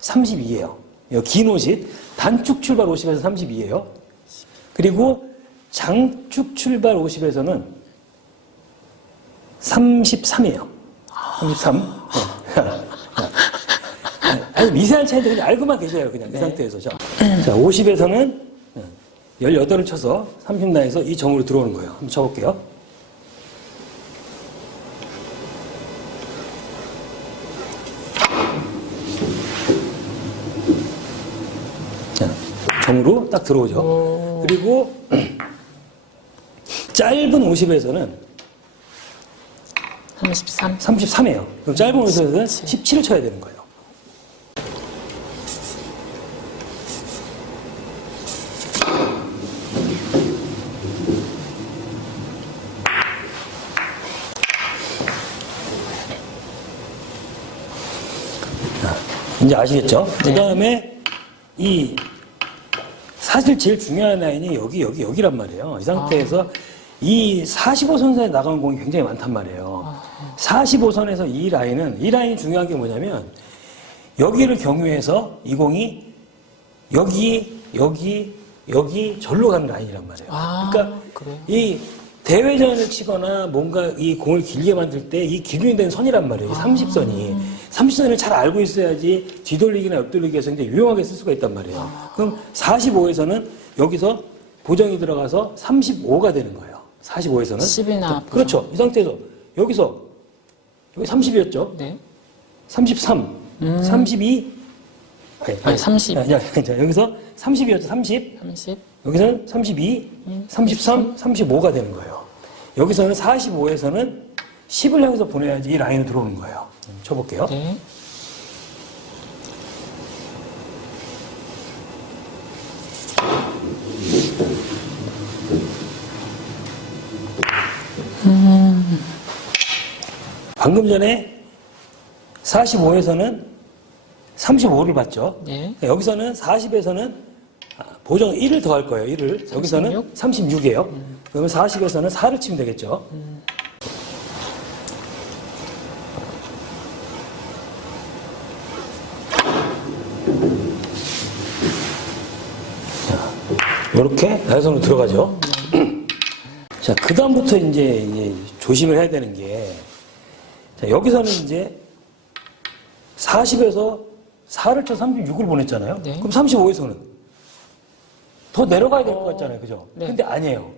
32예요. 여기 긴 50, 단축 출발 50에서 32예요. 그리고 장축 출발 50에서는 33이에요. 33. 아니, 미세한 차이인데 그냥 알고만 계셔요. 그냥 이 상태에서. 자, 50에서는 18을 쳐서 30라인에서 이 점으로 들어오는 거예요. 한번 쳐볼게요. 자, 점으로 딱 들어오죠. 그리고 짧은 50에서는 33. 33이에요. 그럼 짧은 50에서는 17을 쳐야 되는 거예요. 이제 아시겠죠? 네. 그 다음에 사실 제일 중요한 라인이 여기란 말이에요. 이 상태에서 이 45선선에 나가는 공이 굉장히 많단 말이에요. 45선에서 이 라인이 중요한 게 뭐냐면 여기를 경유해서 이 공이 여기 절로 가는 라인이란 말이에요. 그러니까 그래요? 이 대회전을 치거나 뭔가 이 공을 길게 만들 때 이 기준이 된 선이란 말이에요. 이 30선이. 30선을 잘 알고 있어야지 뒤돌리기나 옆돌리기에서 굉장히 유용하게 쓸 수가 있단 말이에요. 그럼 45에서는 여기서 보정이 들어가서 35가 되는 거예요. 45에서는. 10이나. 그렇죠. 이 상태에서 여기 30이었죠. 네. 33, 32. 아니, 30. 자, 여기서 30이었죠. 30. 30. 여기서는 32, 33, 35가 되는 거예요. 여기서는 45에서는 10을 향해서 보내야지 이 라인으로 들어오는 거예요. 쳐볼게요. 네. 방금 전에 45에서는 35를 봤죠. 네. 여기서는 40에서는 보정 1을 더할 거예요. 1을. 여기서는 36이에요. 그러면 40에서는 4를 치면 되겠죠. 자, 이렇게 나선으로 들어가죠. 자, 그 다음부터 이제 조심을 해야 되는 게, 자, 여기서는 이제 40에서 4를 쳐 36을 보냈잖아요. 네. 그럼 35에서는 더 내려가야 될 것 같잖아요. 그죠? 네. 근데 아니에요.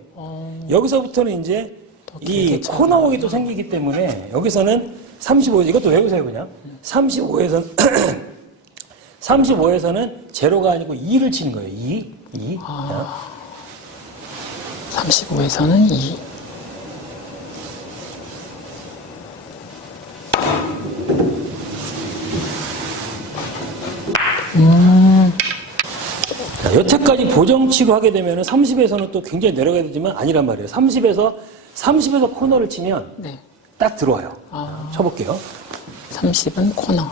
여기서부터는 이제 이 길게 코너웍이 또 생기기 때문에 여기서는 35, 이것도 외우세요, 그냥. 35에서는, 35에서는 제로가 아니고 2를 치는 거예요. 2. 35에서는 2. 자, 여태까지 보정치고 하게 되면 30에서는 또 굉장히 내려가야 되지만 아니란 말이에요. 30에서 코너를 치면 네. 딱 들어와요. 아. 쳐볼게요. 30은 코너.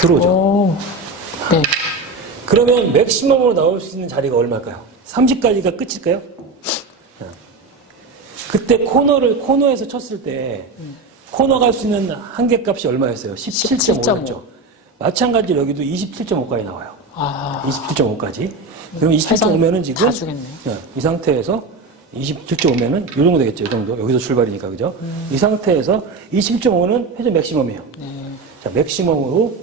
들어오죠. 오. 네. 그러면 맥시멈으로 나올 수 있는 자리가 얼마일까요? 30까지가 끝일까요? 자, 그때 코너에서 쳤을 때 코너 갈 수 있는 한계값이 얼마였어요? 17.5였죠. 마찬가지로 여기도 27.5까지 나와요. 아. 27.5까지. 그럼 27.5면은 지금 다 주겠네요. 이 상태에서 27.5면은 이 정도 되겠죠. 이 정도. 여기서 출발이니까 그죠? 이 상태에서 27.5는 회전 맥시멈이에요. 네. 자, 맥시멈으로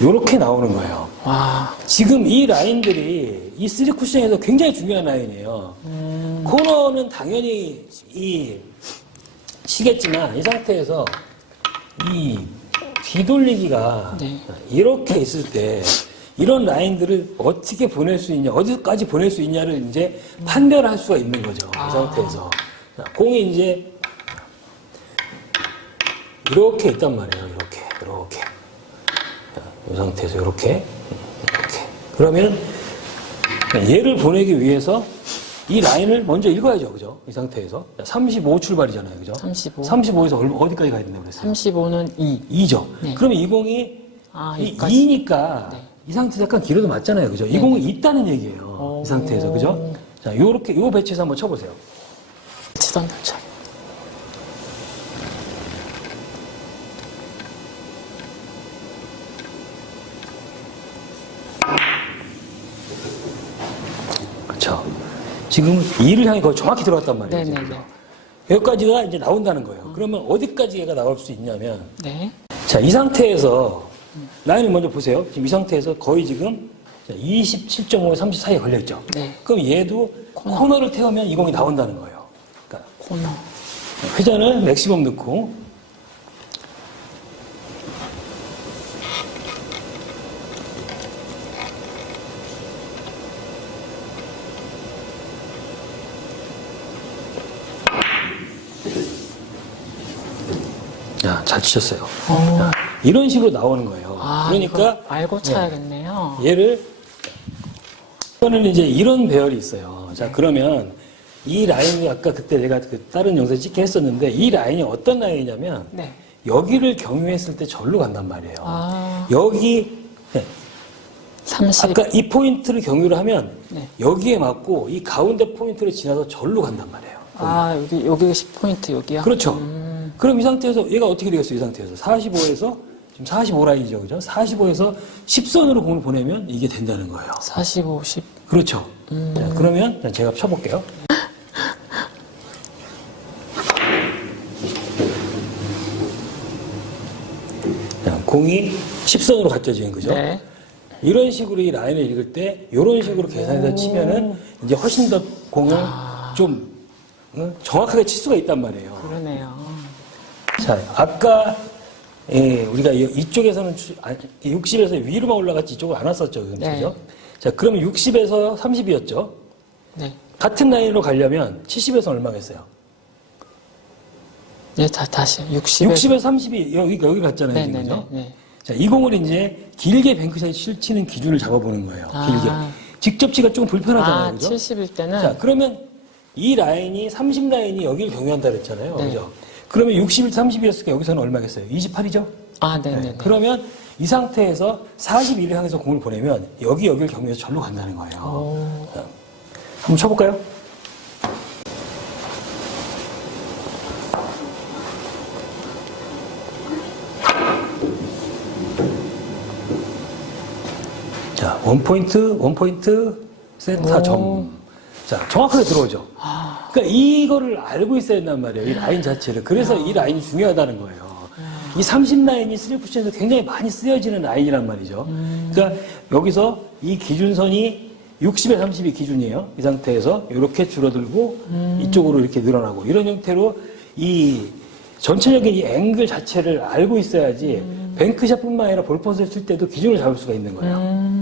요렇게 나오는 거예요. 와. 지금 이 라인들이 이 3쿠션에서 굉장히 중요한 라인이에요. 코너는 당연히 치겠지만 이 상태에서 이 뒤돌리기가 네. 이렇게 있을 때 이런 라인들을 어떻게 보낼 수 있냐, 어디까지 보낼 수 있냐를 이제 판별할 수가 있는 거죠. 이 상태에서. 자, 공이 이제 이렇게 있단 말이에요. 이렇게. 자, 이 상태에서 이렇게. 그러면 얘를 보내기 위해서 이 라인을 먼저 읽어야죠. 그죠? 이 상태에서. 35 출발이잖아요. 그죠? 35. 35에서 어디까지 가야 된다고 그랬어요? 35는 2. 2죠. 네. 그러면 이 공이 이 2니까 네. 이 상태에서 약간 길어도 맞잖아요. 그죠? 이 공이 있다는 얘기예요. 이 상태에서. 그죠? 자, 요렇게, 요 배치에서 한번 쳐보세요. 치던 차. 그렇죠. 지금 2를 향해 거의 정확히 들어갔단 말이에요. 네네네. 그죠? 여기까지가 이제 나온다는 거예요. 그러면 어디까지 얘가 나올 수 있냐면, 네. 자, 이 상태에서 라인을 먼저 보세요. 지금 이 상태에서 거의 지금 27.5에 30 사이에 걸려있죠. 네. 그럼 얘도 코너를 태우면 이 공이 나온다는 거예요. 그러니까 코너. 회전을 맥시멈 넣고, 자, 잘 치셨어요. 자, 이런 식으로 나오는 거예요. 아, 그러니까 이거 알고 차야겠네요. 얘를 이거는 이제 이런 배열이 있어요. 자, 그러면 이 라인이 아까 그때 내가 그 다른 영상에 찍긴 했었는데 이 라인이 어떤 라인이냐면 네. 여기를 경유했을 때 절로 간단 말이에요. 아. 여기 30. 아까 이 포인트를 경유를 하면 네. 여기에 맞고 이 가운데 포인트를 지나서 절로 간단 말이에요. 아, 여기 10포인트 여기요? 그렇죠. 그럼 이 상태에서 얘가 어떻게 되겠어요? 이 상태에서 45에서 지금 45 라인이죠, 그죠? 45에서 10선으로 공을 보내면 이게 된다는 거예요. 45, 10. 그렇죠. 자, 그러면 제가 쳐볼게요. 자, 공이 10선으로 갔죠, 지금, 그죠? 네. 이런 식으로 이 라인을 읽을 때, 이런 식으로 계산해서 치면은 이제 훨씬 더 공을 좀 정확하게 칠 수가 있단 말이에요. 그러네요. 자, 아까 우리가 이쪽에서는 60에서 위로만 올라갔지 이쪽으로 안 왔었죠, 그죠? 네. 자, 그러면 60에서 30이었죠. 네. 같은 라인으로 가려면 70에서 얼마겠어요? 네, 다시. 60에서. 60에서 30이 여기 갔잖아요, 지금, 네네네. 그죠? 네. 자, 이 공을 이제 길게 뱅크샷 치는 기준을 잡아보는 거예요. 아. 길게. 직접 치기가 좀 불편하잖아요, 아, 그죠? 70일 때는. 자, 그러면 이 라인이 30 라인이 여기를 경유한다 그랬잖아요, 네. 그죠? 그러면 60일 30이었으니까 여기서는 얼마겠어요? 28이죠? 아, 네네네. 그러면 이 상태에서 41을 향해서 공을 보내면 여기를 경유해서 절로 간다는 거예요. 자, 한번 쳐볼까요? 자, 원포인트, 센터점. 자, 정확하게 들어오죠. 그러니까 이거를 알고 있어야 된단 말이에요. 이 라인 자체를. 그래서 이 라인이 중요하다는 거예요. 이 30 라인이 3쿠션에서 굉장히 많이 쓰여지는 라인이란 말이죠. 그러니까 여기서 이 기준선이 60에 30이 기준이에요. 이 상태에서 이렇게 줄어들고 이쪽으로 이렇게 늘어나고 이런 형태로 이 전체적인 이 앵글 자체를 알고 있어야지 뱅크샷뿐만 아니라 볼퍼스를 칠 때도 기준을 잡을 수가 있는 거예요.